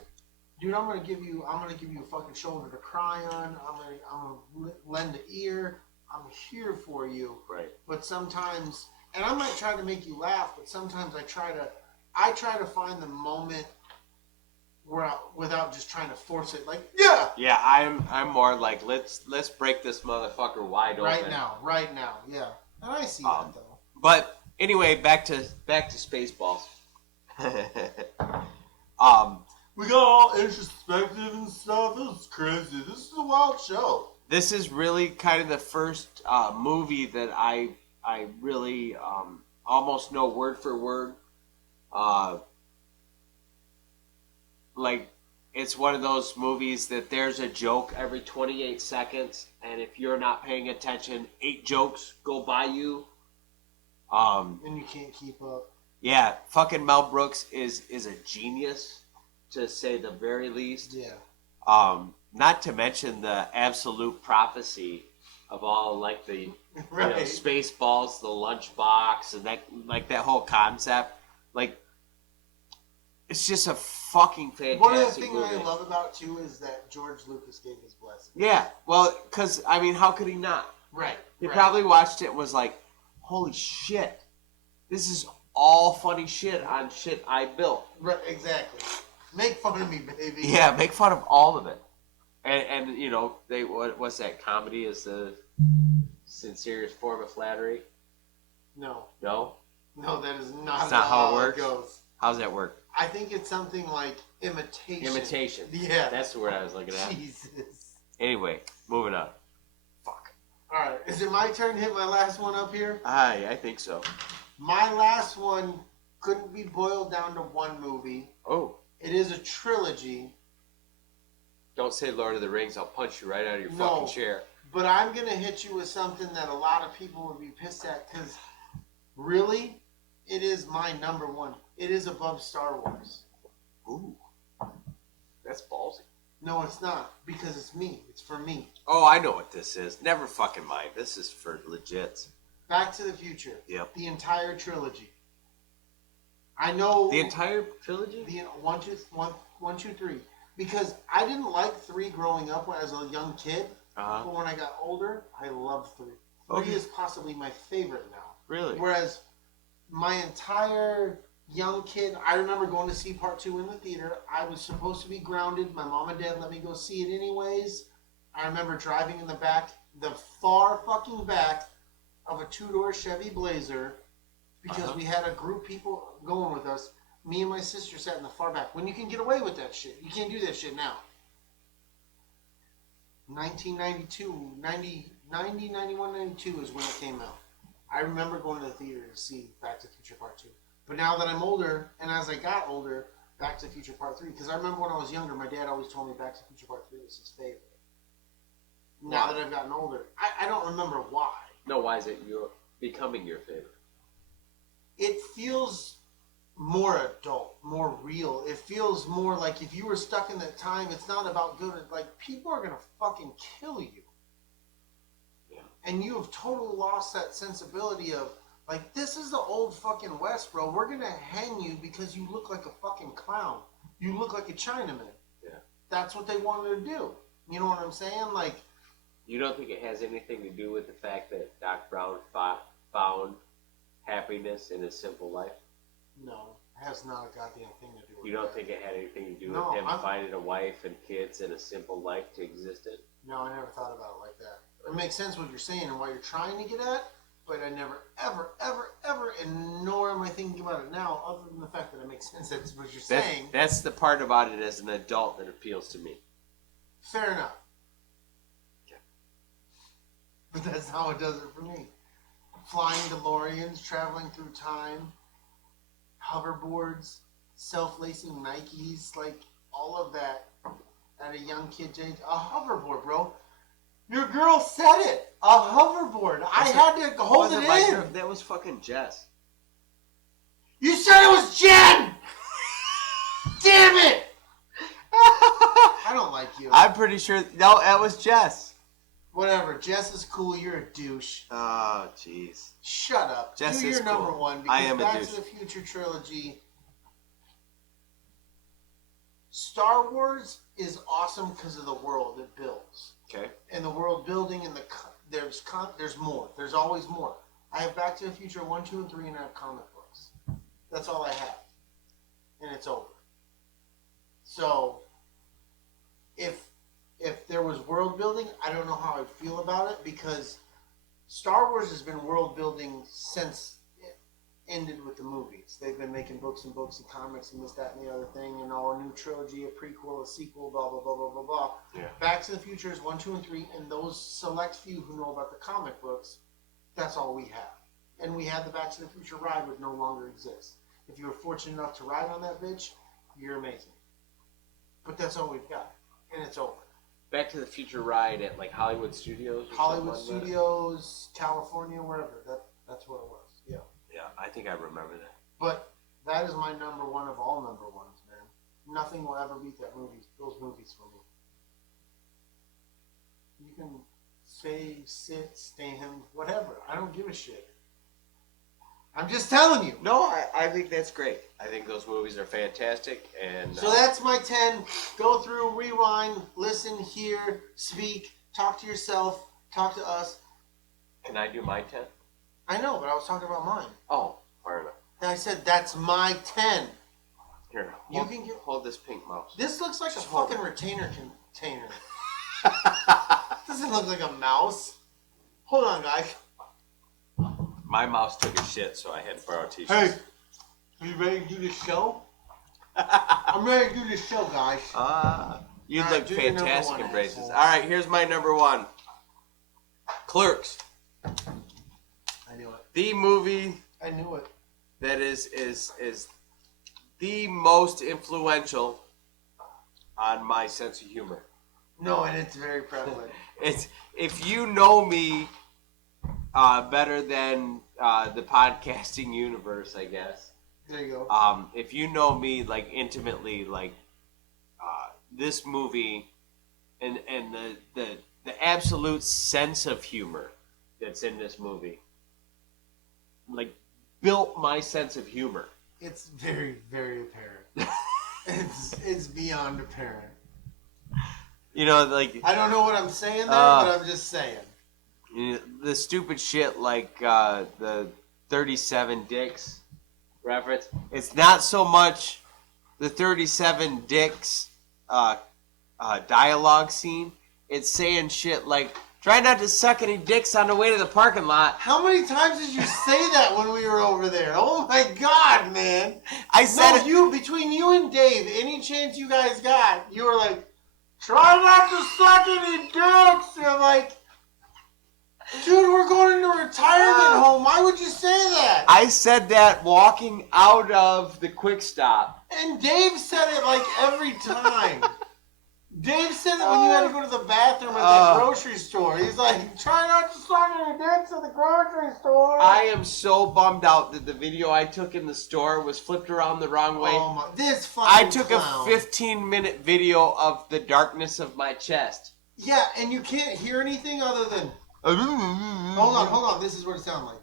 dude, I'm gonna give you a fucking shoulder to cry on. I'm gonna lend an ear. I'm here for you. Right. But sometimes, and I might try to make you laugh, but sometimes I try to find the moment where without just trying to force it. Like, yeah. Yeah, I'm more like let's break this motherfucker wide open. Right now. Yeah. And I see that though. But anyway, back to Spaceballs. We got all introspective and stuff. It was crazy. This is a wild show. This is really kind of the first movie that I really almost know word for word. Like, it's one of those movies that there's a joke every 28 seconds, and if you're not paying attention, 8 jokes go by you. And you can't keep up. Yeah, fucking Mel Brooks is a genius, to say the very least. Yeah. Not to mention the absolute prophecy of all, like, the Right. Spaceballs, the lunchbox, and that whole concept. Like, it's just a fucking fantastic One of the things movie. I love about too is that George Lucas gave his blessing. Yeah, well, because, I mean, how could he not? Right. He probably watched it and was like, holy shit, this is all funny shit on shit I built. Right, exactly. Make fun of me, baby. Yeah, make fun of all of it. And you know, what's that? Comedy is the sincerest form of flattery? No, No? that is not. That's not how it works? Goes. How's that work? I think it's something like imitation. Imitation. Yeah. That's the word I was looking at. Jesus. Anyway, moving on. Fuck. All right, is it my turn to hit my last one up here? I think so. My last one couldn't be boiled down to one movie. Oh. It is a trilogy. Don't say Lord of the Rings. I'll punch you right out of your No. fucking chair. But I'm going to hit you with something that a lot of people would be pissed at because really, it is my number one. It is above Star Wars. Ooh. That's ballsy. No, it's not because it's me. It's for me. Oh, I know what this is. Never fucking mind. This is for legits. Back to the Future. Yep. The entire trilogy. I know. The entire trilogy? The 1, 2, 3. Because I didn't like 3 growing up as a young kid. Uh-huh. But when I got older, I love 3. 3 Okay. is possibly my favorite now. Really? Whereas my entire young kid, I remember going to see part 2 in the theater. I was supposed to be grounded. My mom and dad let me go see it anyways. I remember driving in the back, the far fucking back, of a 2-door Chevy Blazer because we had a group of people going with us. Me and my sister sat in the far back. When you can get away with that shit. You can't do that shit now. 1992, 90, 91, 92 is when it came out. I remember going to the theater to see Back to the Future Part 2. But now that I'm older, and as I got older, Back to the Future Part 3, because I remember when I was younger, my dad always told me Back to the Future Part 3 was his favorite. Now that I've gotten older, I don't remember why. No, why is it becoming your favorite? It feels more adult, more real. It feels more like if you were stuck in that time, it's not about good. Like, people are going to fucking kill you. Yeah. And you have totally lost that sensibility of, like, this is the old fucking West, bro. We're going to hang you because you look like a fucking clown. You look like a Chinaman. Yeah. That's what they wanted to do. You know what I'm saying? Like, you don't think it has anything to do with the fact that Doc Brown found happiness in his simple life? no, it has not a goddamn thing to do with You don't that. think it had anything to do No, with him I'm- finding a wife and kids and a simple life to exist in? No, I never thought about it like that. It makes sense what you're saying and what you're trying to get at, but I never, ever, ever, ever, and nor am I thinking about it now, other than the fact that it makes sense. That's what you're saying. That's the part about it as an adult that appeals to me. Fair enough. Okay. But that's how it does it for me. Flying DeLoreans, traveling through time, hoverboards, self-lacing Nikes, like all of that at a young kid's age. A hoverboard, bro. Your girl said it. A hoverboard. I had to hold it in. That was fucking Jess. You said it was Jen! Damn it! I don't like you. I'm pretty sure. No, that was Jess. Whatever. Jess is cool. You're a douche. Oh, jeez. Shut up. Jess Do is your number cool. one. I Because am a Back douche. to the Future trilogy. Star Wars is awesome because of the world it builds. Okay. And the world building and there's more. There's always more. I have Back to the Future 1, 2, and 3, and I have comic books. That's all I have. And it's over. So, if there was world building, I don't know how I'd feel about it because Star Wars has been world building since it ended with the movies. They've been making books and books and comics and this, that, and the other thing, and all a new trilogy, a prequel, a sequel, blah, blah, blah, blah, blah, blah. Yeah. Back to the Future is 1, 2, and 3, and those select few who know about the comic books, that's all we have. And we had the Back to the Future ride, which no longer exists. If you were fortunate enough to ride on that bitch, you're amazing. But that's all we've got, and it's over. Back to the Future ride at like Hollywood Studios? Or Hollywood something like that? Studios, California, wherever. That's what it was. Yeah. Yeah, I think I remember that. But that is my number one of all number ones, man. Nothing will ever beat those movies for me. You can say, sit, stand, whatever. I don't give a shit. I'm just telling you. No, I think that's great. I think those movies are fantastic, and So that's my 10. Go through, rewind, listen, hear, speak, talk to yourself, talk to us. Can I do my 10? I know, but I was talking about mine. Oh, far enough. And I said that's my 10. Here, You hold, can get- hold this pink mouse. This looks like Just a hold fucking retainer container. Doesn't look like a mouse. Hold on, guys. My mouse took a shit, so I had to borrow t-shirts. Hey, are you ready to do this show? I'm ready to do this show, guys. You All right, look do your number fantastic one, in braces. asshole. All right, here's my number one. Clerks, I knew it. the movie I knew it. that is the most influential on my sense of humor. No, and it's very prevalent. It's if you know me better than the podcasting universe, I guess. There you go. If you know me like intimately, like this movie and the absolute sense of humor that's in this movie, like built my sense of humor. It's very, very apparent. it's beyond apparent. You know, like I don't know what I'm saying there, but I'm just saying. you know, the stupid shit like the 37 Dicks reference. It's not so much the 37 Dicks dialogue scene. It's saying shit like Try not to suck any dicks on the way to the parking lot. How many times did you say that when we were over there? Oh my God, man! I said No, between you and Dave, any chance you guys got, you were like, try not to suck any dicks. And I'm like, dude, we're going into a retirement home. Why would you say that? I said that walking out of the Quick Stop. And Dave said it like every time. Dave said it when you had to go to the bathroom at the grocery store. He's like, try not to suck any dicks at the grocery store. I am so bummed out that the video I took in the store was flipped around the wrong way. Oh my, this fucking I took clown. a 15-minute video of the darkness of my chest. Yeah, and you can't hear anything other than... Hold on. This is what it sounds like.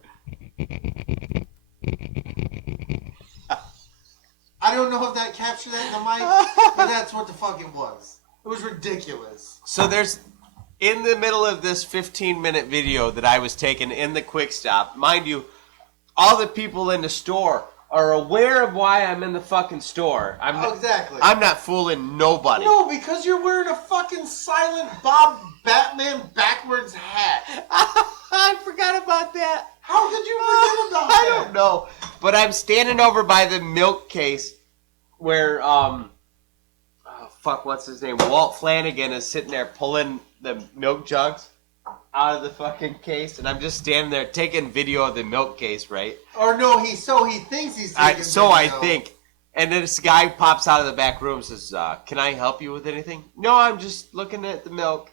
I don't know if that captured that in the mic, but that's what the fuck it was. It was ridiculous. So there's, in the middle of this 15-minute video that I was taking in the Quick Stop, mind you, all the people in the store are aware of why I'm in the fucking store. Exactly. I'm not fooling nobody. No, because you're wearing a fucking Silent Bob Batman backwards hat. I forgot about that. How could you forget about that? I don't know. But I'm standing over by the milk case where, what's his name? Walt Flanagan is sitting there pulling the milk jugs out of the fucking case, and I'm just standing there taking video of the milk case, right? Or no, he thinks he's taking So video. I think. And then this guy pops out of the back room and says, can I help you with anything? No, I'm just looking at the milk.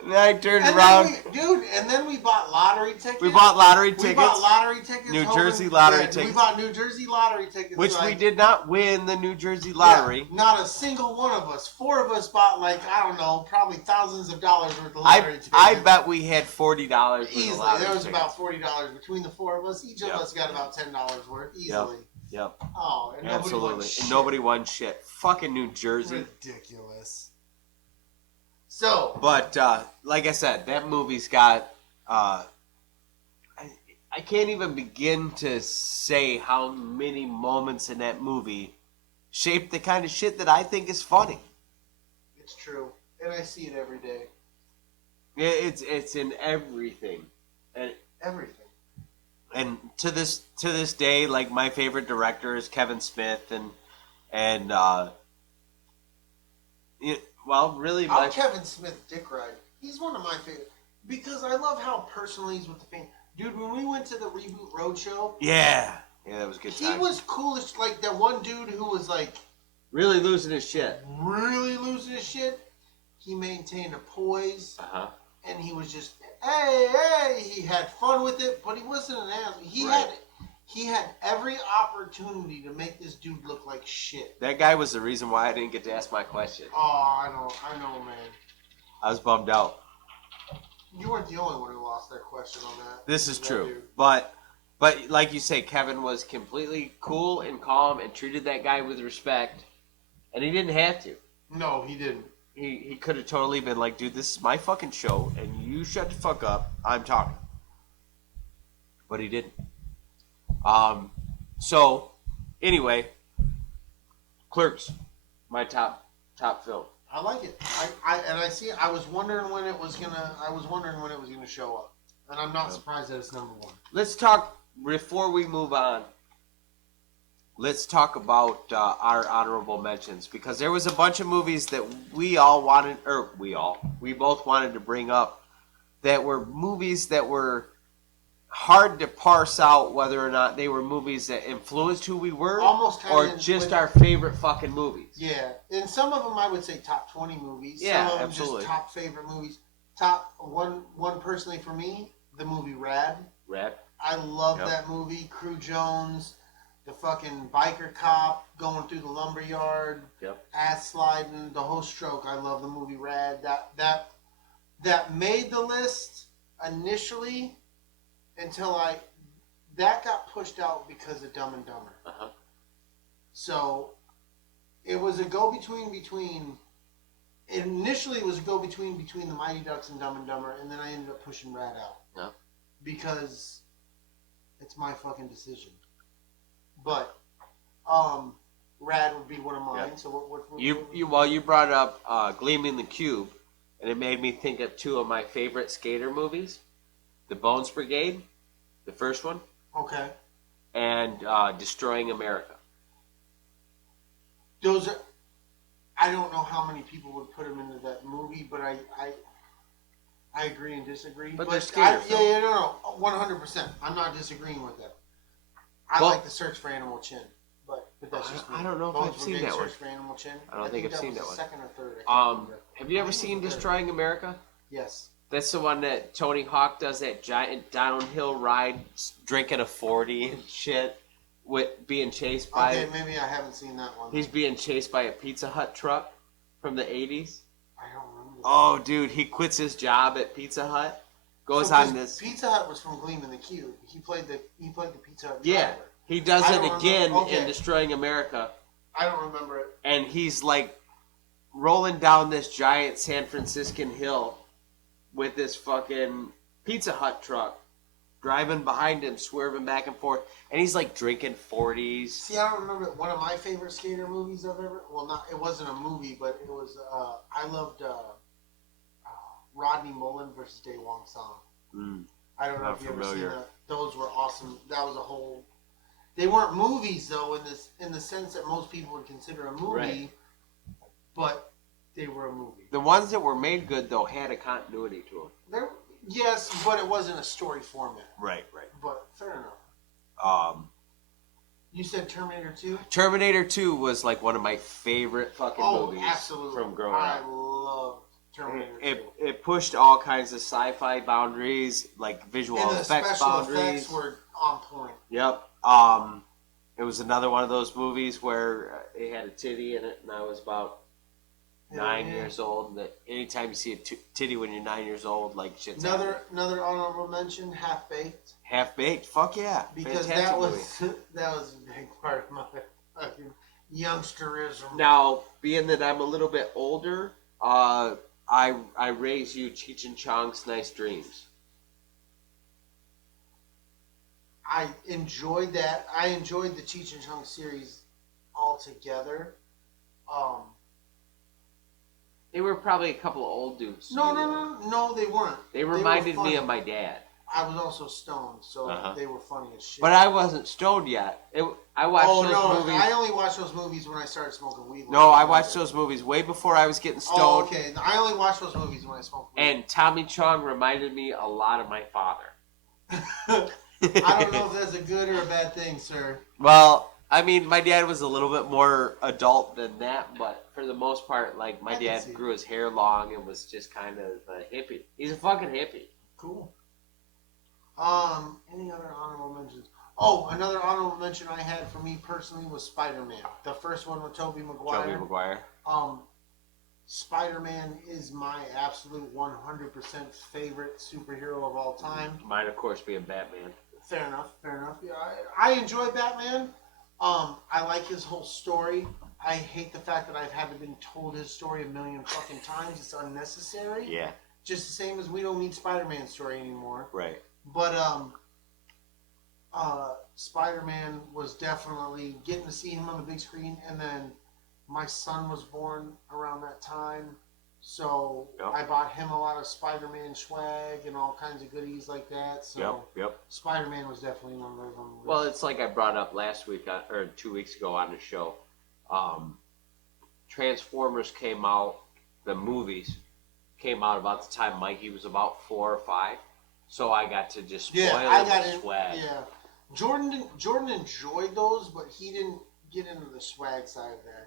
And then I turned around. And then we bought lottery tickets. We bought lottery tickets. We bought lottery tickets. New Jersey lottery tickets. We bought New Jersey lottery tickets. Which we did not win the New Jersey lottery. Yeah, not a single one of us. 4 of us bought I don't know, probably thousands of dollars worth of lottery tickets. I bet we had $40 easily. There was about $40 between the 4 of us. Each of us got about $10 worth easily. Yep. Oh, and absolutely. And nobody won shit. Fucking New Jersey. Ridiculous. So, but like I said, that movie's got. I can't even begin to say how many moments in that movie shaped the kind of shit that I think is funny. It's true, and I see it every day. It's in everything, and everything. And to this day, like my favorite director is Kevin Smith, and well, really, I'm Kevin Smith dick ride. He's one of my favorite because I love how personal he's with the fan. Dude, when we went to the Reboot Roadshow, yeah, that was a good time. He was coolest, like that one dude who was like really losing his shit. He maintained a poise, and he was just hey. He had fun with it, but he wasn't an asshole. He had every opportunity to make this dude look like shit. That guy was the reason why I didn't get to ask my question. Oh, I know, man. I was bummed out. You weren't the only one who lost their question on that. This is true. But like you say, Kevin was completely cool and calm and treated that guy with respect. And he didn't have to. No, he didn't. He could have totally been like, dude, this is my fucking show, and you shut the fuck up. I'm talking. But he didn't. So, anyway, Clerks, my top film. I like it. I was wondering when it was gonna show up, and I'm not surprised that it's number 1. Let's talk before we move on. Let's talk about our honorable mentions, because there was a bunch of movies that we both wanted to bring up that were movies that were hard to parse out whether or not they were movies that influenced who we were or just our favorite fucking movies. Yeah, and some of them I would say top 20 movies. Yeah, some of them absolutely. Just top favorite movies. Top one personally for me, the movie Rad. I love that movie. Crew Jones, the fucking biker cop going through the lumberyard, ass sliding, the whole stroke. I love the movie Rad. That made the list initially. Until that got pushed out because of Dumb and Dumber. So it was a go-between initially it was a go-between the Mighty Ducks and Dumb and Dumber, and then I ended up pushing Rad out. Yeah. Because it's my fucking decision. But Rad would be one of mine. So what you brought up Gleaming the Cube. and it made me think of two of my favorite skater movies: The Bones Brigade, the first one, Okay. and Destroying America. Those are. I don't know how many people would put them into that movie, but I agree and disagree. But they're skater films. yeah, no, 100%. I'm not disagreeing with that. I like The Search for Animal Chin, but that's just me. I don't know if Bones I've seen Brigade, that one. Search for Animal Chin. I don't think I've seen that was one. the second or third. I can't remember. Have you ever seen Destroying America? Yes. That's the one that Tony Hawk does that giant downhill ride, drinking a 40 and shit, with being chased by. Okay, maybe I haven't seen that one. He's being chased by a Pizza Hut truck from the 80s. I don't remember. Oh, dude, he quits his job at Pizza Hut, goes So, on 'cause this. Pizza Hut was from Gleam in the Cube. He played the Pizza Hut Yeah, driver. he does I it don't again remember. Okay. in Destroying America, I don't remember it. and he's like rolling down this giant San Franciscan hill with this fucking Pizza Hut truck driving behind him, swerving back and forth, and he's like drinking 40s. See, I don't remember one of my favorite skater movies I've ever. Well, not it wasn't a movie, but it was. I loved Rodney Mullen versus Dae Wong Song. I don't know Not if you familiar. ever seen that. Those were awesome. That was a whole. They weren't movies though, in the sense that most people would consider a movie, Right. but they were a movie. The ones that were made good though had a continuity to them. Yes, but it wasn't a story format. Right. But fair enough. You said Terminator 2? Terminator 2 was like one of my favorite fucking movies absolutely. from growing I up. loved Terminator 2. It pushed all kinds of sci-fi boundaries, like visual And the effects special boundaries. effects were on point. Yep. It was another one of those movies where it had a titty in it, and I was about 9 years old. And that anytime you see a titty when you're 9 years old, like shit's happening. Another honorable mention, Half Baked. Half Baked, fuck yeah, Because fantastic movie. that was a big part of my fucking youngsterism. Now, being that I'm a little bit older, I raise you Cheech and Chong's Nice Dreams. I enjoyed that. I enjoyed the Cheech and Chong series altogether. They were probably a couple of old dudes. No, they weren't. They reminded were me funny. of my dad. I was also stoned, so Uh-huh. they were funny as shit. But I wasn't stoned yet. I watched those movies. I only watched those movies when I started smoking weed. No, I watched those movies way before I was getting stoned. Oh, okay. I only watched those movies when I smoked weed. And Tommy Chong reminded me a lot of my father. I don't know if that's a good or a bad thing, sir. Well, I mean, my dad was a little bit more adult than that, but for the most part, like, my dad grew his hair long and was just kind of a hippie. He's a fucking hippie. Cool. Any other honorable mentions? Oh, another honorable mention I had for me personally was Spider-Man. The first one with Tobey Maguire. Tobey Maguire. Spider-Man is my absolute 100% favorite superhero of all time. Mine, of course, being Batman. Fair enough. Yeah, I enjoy Batman. I like his whole story. I hate the fact that I've had to been told his story a million fucking times. It's unnecessary. Yeah. Just the same as we don't need Spider-Man's story anymore. Right. But Spider-Man was definitely getting to see him on the big screen, and then my son was born around that time, so Yep. I bought him a lot of Spider-Man swag and all kinds of goodies like that. So Yep. Spider-Man was definitely one of those. Well, it's like I brought up last week, or 2 weeks ago on the show. Transformers came out, the movies came out about the time Mikey was about 4 or 5. So I got to just spoil him with swag. Yeah, Jordan enjoyed those, but he didn't get into the swag side of that.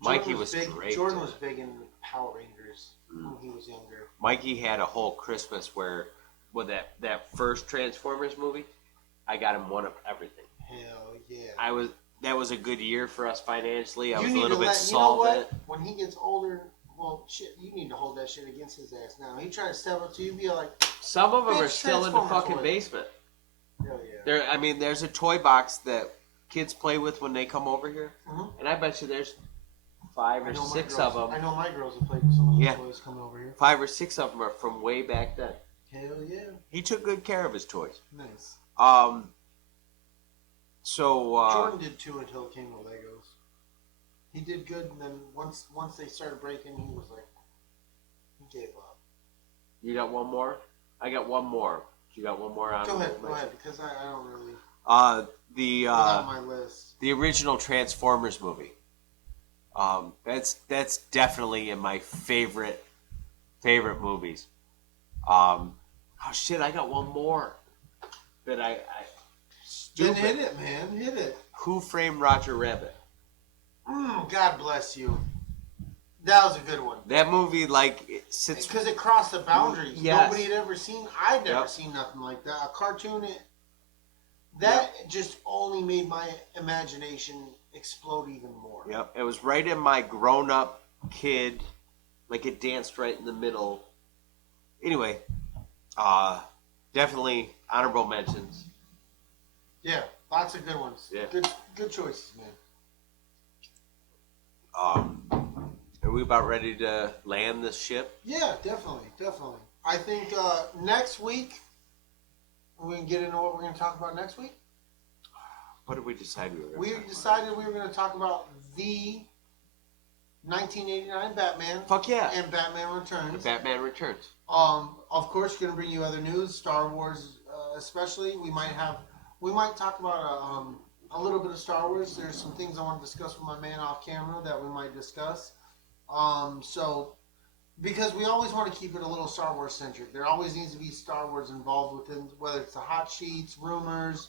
Mikey was big. great. Jordan was big in Power Rangers when he was younger. Mikey had a whole Christmas where, with that first Transformers movie, I got him one of everything. Hell yeah! That was a good year for us financially. I was a need little to bit let, you know what? solvent. When he gets older, well, shit, you need to hold that shit against his ass now. He tried to step up to you, be like, Some of them Bitch, are still in the Transformer fucking toy. basement. hell yeah. There's a toy box that kids play with when they come over here, Mhm. and I bet you there's 5 or 6 of them. I know my girls have played with some of those Yeah. toys coming over here. 5 or 6 of them are from way back then. Hell yeah. He took good care of his toys. Nice. So Jordan did too until it came to Legos. He did good, and then once they started breaking, he was like, gave up. You got one more? I got one more. You got one more on? Go ahead, because I don't really. The on my list. The original Transformers movie. That's definitely in my favorite movies. Oh shit! I got one more that I Then stupid. hit it, man. Hit it. Who Framed Roger Rabbit? God bless you. That was a good one. That movie, like, it sits Because it crossed the boundaries. Yes. Nobody had ever seen. I'd never seen nothing like that. A cartoon. That just only made my imagination explode even more. Yep, it was right in my grown-up kid, like it danced right in the middle. Anyway, definitely honorable mentions. Yeah, lots of good ones. Yeah. Good choices, man. Are we about ready to land this ship? Yeah, definitely. I think next week we can get into what we're going to talk about next week. What did we decide we were going to We talk about? decided we were going to talk about the 1989 Batman. Fuck yeah. And Batman Returns. The Batman Returns. Of course, going to bring you other news, Star Wars, especially. We might talk about a little bit of Star Wars. There's some things I want to discuss with my man off camera that we might discuss. So, because we always want to keep it a little Star Wars centric. There always needs to be Star Wars involved within, whether it's the hot sheets, rumors,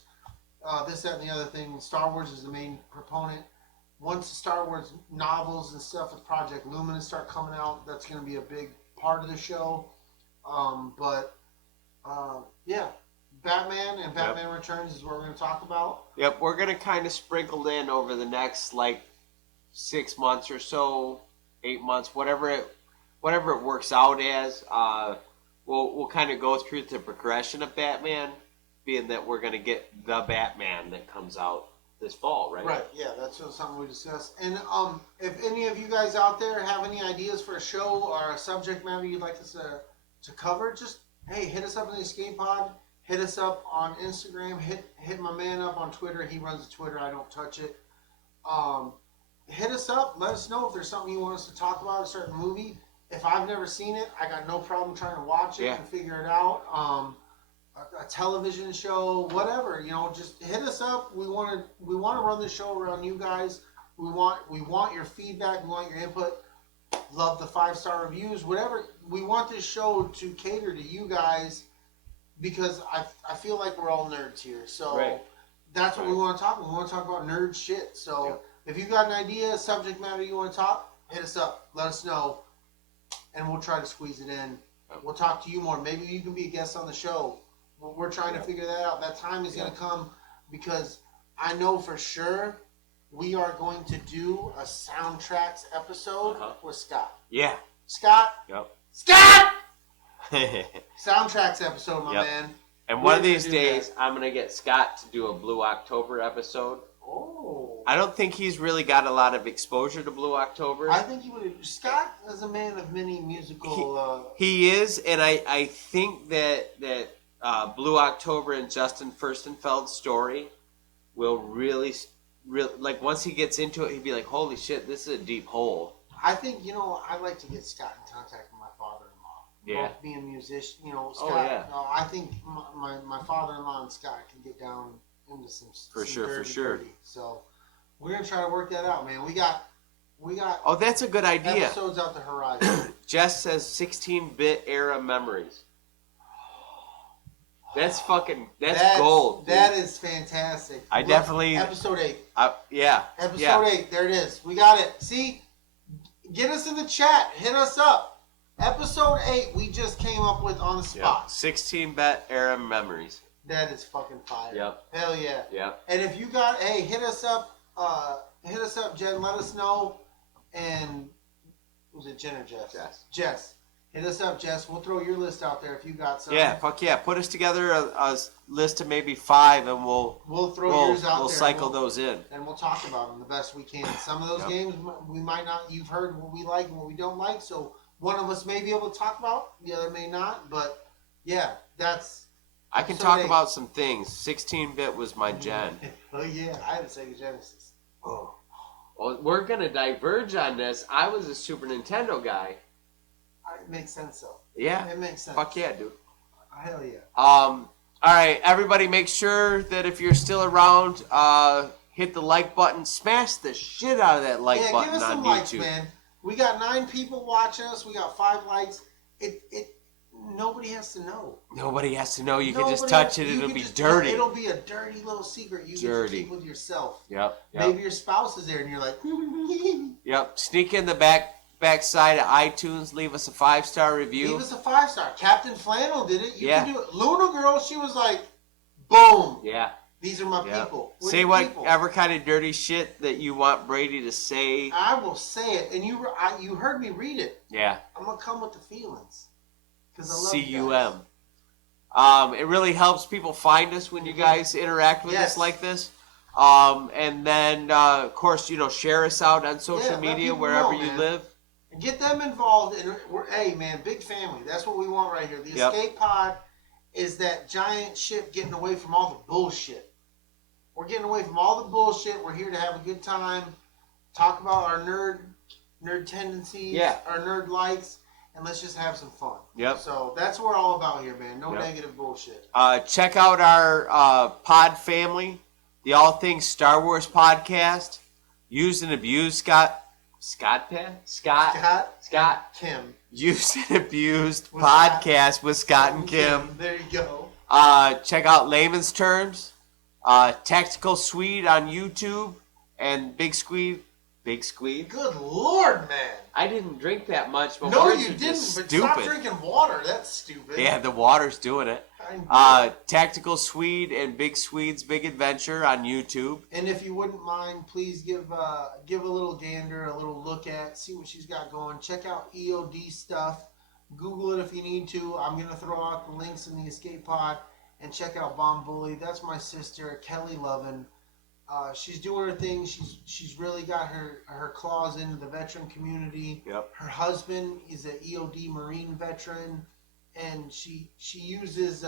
this, that, and the other thing. Star Wars is the main proponent. Once the Star Wars novels and stuff with Project Luminous start coming out, that's going to be a big part of the show. Yeah, Batman and Batman Returns is what we're going to talk about. Yep, we're going to kind of sprinkle in over the next, 6 months or so, 8 months, whatever it works out as. We'll kind of go through the progression of Batman, being that we're going to get the Batman that comes out this fall, right? Right, yeah, that's something we discussed. And if any of you guys out there have any ideas for a show or a subject matter you'd like us to cover, just, hey, hit us up in the Escape Pod. Hit us up on Instagram. Hit my man up on Twitter. He runs the Twitter. I don't touch it. Hit us up. Let us know if there's something you want us to talk about, a certain movie. If I've never seen it, I got no problem trying to watch it and figure it out. A television show, whatever, just hit us up. We want to run this show around you guys. We want your feedback. We want your input. Love the 5-star reviews, whatever. We want this show to cater to you guys because I feel like we're all nerds here. So that's what we want to talk about. We want to talk about nerd shit. So if you've got an idea, subject matter you want to talk, hit us up. Let us know, and we'll try to squeeze it in. We'll talk to you more. Maybe you can be a guest on the show. We're trying to figure that out. That time is going to come because I know for sure we are going to do a soundtracks episode with Scott. Yeah. Scott? Yep. Scott! Soundtracks episode, my man. And one of these days, I'm going to get Scott to do a Blue October episode. Oh. I don't think he's really got a lot of exposure to Blue October. I think he would. Scott is a man of many musical... He is, and I think that Blue October and Justin Furstenfeld's story will really, like, once he gets into it, he'd be like, holy shit, this is a deep hole. I think, I'd like to get Scott in contact with my father-in-law. Yeah. Both being a musician, Scott. I think my father-in-law and Scott can get down into some For sure. So we're going to try to work that out, man. We got. Oh, that's a good idea. Episodes out the horizon. Jess says 16-bit era memories. That's gold. Dude. That is fantastic. Definitely... Episode 8. Episode 8. There it is. We got it. See? Get us in the chat. Hit us up. Episode 8 we just came up with on the spot. 16-bit era memories. That is fucking fire. Yep. Hell yeah. Yep. And if you got... Hey, hit us up. Jen. Let us know. And... Was it Jen or Jess? Jess. Hit us up, Jess. We'll throw your list out there if you got some. Yeah, fuck yeah. Put us together a list of maybe 5, and we'll throw yours out there. We'll cycle those in. And we'll talk about them the best we can. Some of those games we might not. You've heard what we like and what we don't like. So one of us may be able to talk about, the other may not. But yeah, that's. I can talk about some things. 16-bit was my gen. Oh yeah, I had a Sega Genesis. Oh. Well, we're gonna diverge on this. I was a Super Nintendo guy. It makes sense though. Yeah. It makes sense. Fuck yeah, dude. Hell yeah. All right, everybody, make sure that if you're still around, hit the like button, smash the shit out of that like button give us on some YouTube. likes, man. We got 9 people watching us. We got 5 likes. Nobody has to know. Nobody has to know. You can just Nobody touch has- it. you It'll can be just- dirty. It'll be a dirty little secret you Dirty. can keep with yourself. Yep. Maybe your spouse is there and you're like, Yep. Sneak in the back side of iTunes. Leave us a 5-star review. leave us a 5-star. Captain Flannel did it. You Yeah. can do it. Luna Girl, she was like, boom. Yeah. These are my Yep. people. We're Say the people. whatever kind of dirty shit that you want Brady to say. I will say it. And you heard me read it. Yeah. I'm going to come with the feelings. Because I love you guys. CUM. It really helps people find us when you guys interact with us like this. And then, of course, share us out on social let media people wherever know, you man. live. And get them involved. And hey, man, big family. That's what we want right here. The Escape Pod is that giant ship getting away from all the bullshit. We're getting away from all the bullshit. We're here to have a good time, talk about our nerd tendencies, our nerd likes, and let's just have some fun. Yep. So that's what we're all about here, man. No negative bullshit. Check out our pod family, the All Things Star Wars podcast. Used and abused Scott Kim. Used and abused podcast with Scott and Kim. There you go. Check out Layman's Terms. Tactical Swede on YouTube, and Big Squeed. Good Lord, man. I didn't drink that much, but No, words you are didn't. just But stupid. stop drinking water. That's stupid. Yeah, the water's doing it. Tactical Swede and Big Swede's Big Adventure on YouTube. And if you wouldn't mind, please give a little gander, a little look at, see what she's got going. Check out EOD stuff. Google it if you need to. I'm going to throw out the links in the Escape Pod. And check out Bomb Bully. That's my sister, Kelly Lovin. She's doing her thing. She's really got her claws into the veteran community. Yep. Her husband is an EOD Marine veteran, and she uses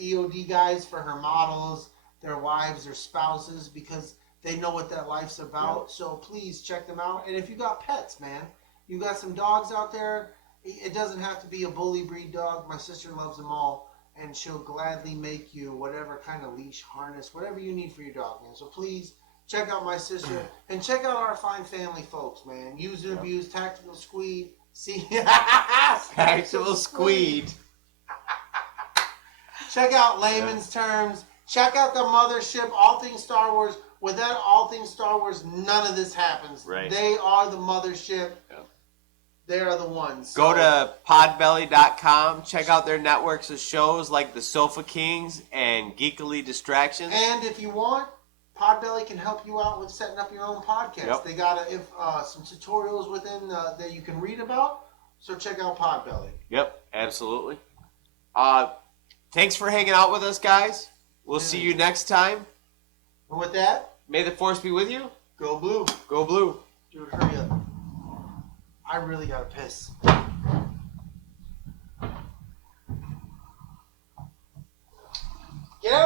EOD guys for her models, their wives or spouses, because they know what that life's about. Yep. So please check them out. And if you got pets, man, you got some dogs out there. It doesn't have to be a bully breed dog. My sister loves them all. And she'll gladly make you whatever kind of leash, harness, whatever you need for your dog, man. So please check out my sister and check out our fine family folks, man. Use and abuse, Tactical Squeed. See, Tactical Squeed. Check out Layman's Terms. Check out the mothership, All Things Star Wars. Without All Things Star Wars, none of this happens. Right. They are the mothership. Yep. They are the ones. Go to podbelly.com. Check out their networks of shows like The Sofa Kings and Geekily Distractions. And if you want, Podbelly can help you out with setting up your own podcast. Yep. They got some tutorials within that you can read about. So check out Podbelly. Yep, absolutely. Thanks for hanging out with us, guys. We'll see you next time. And with that, may the force be with you. Go blue. Go blue. Dude, hurry up. I really gotta piss.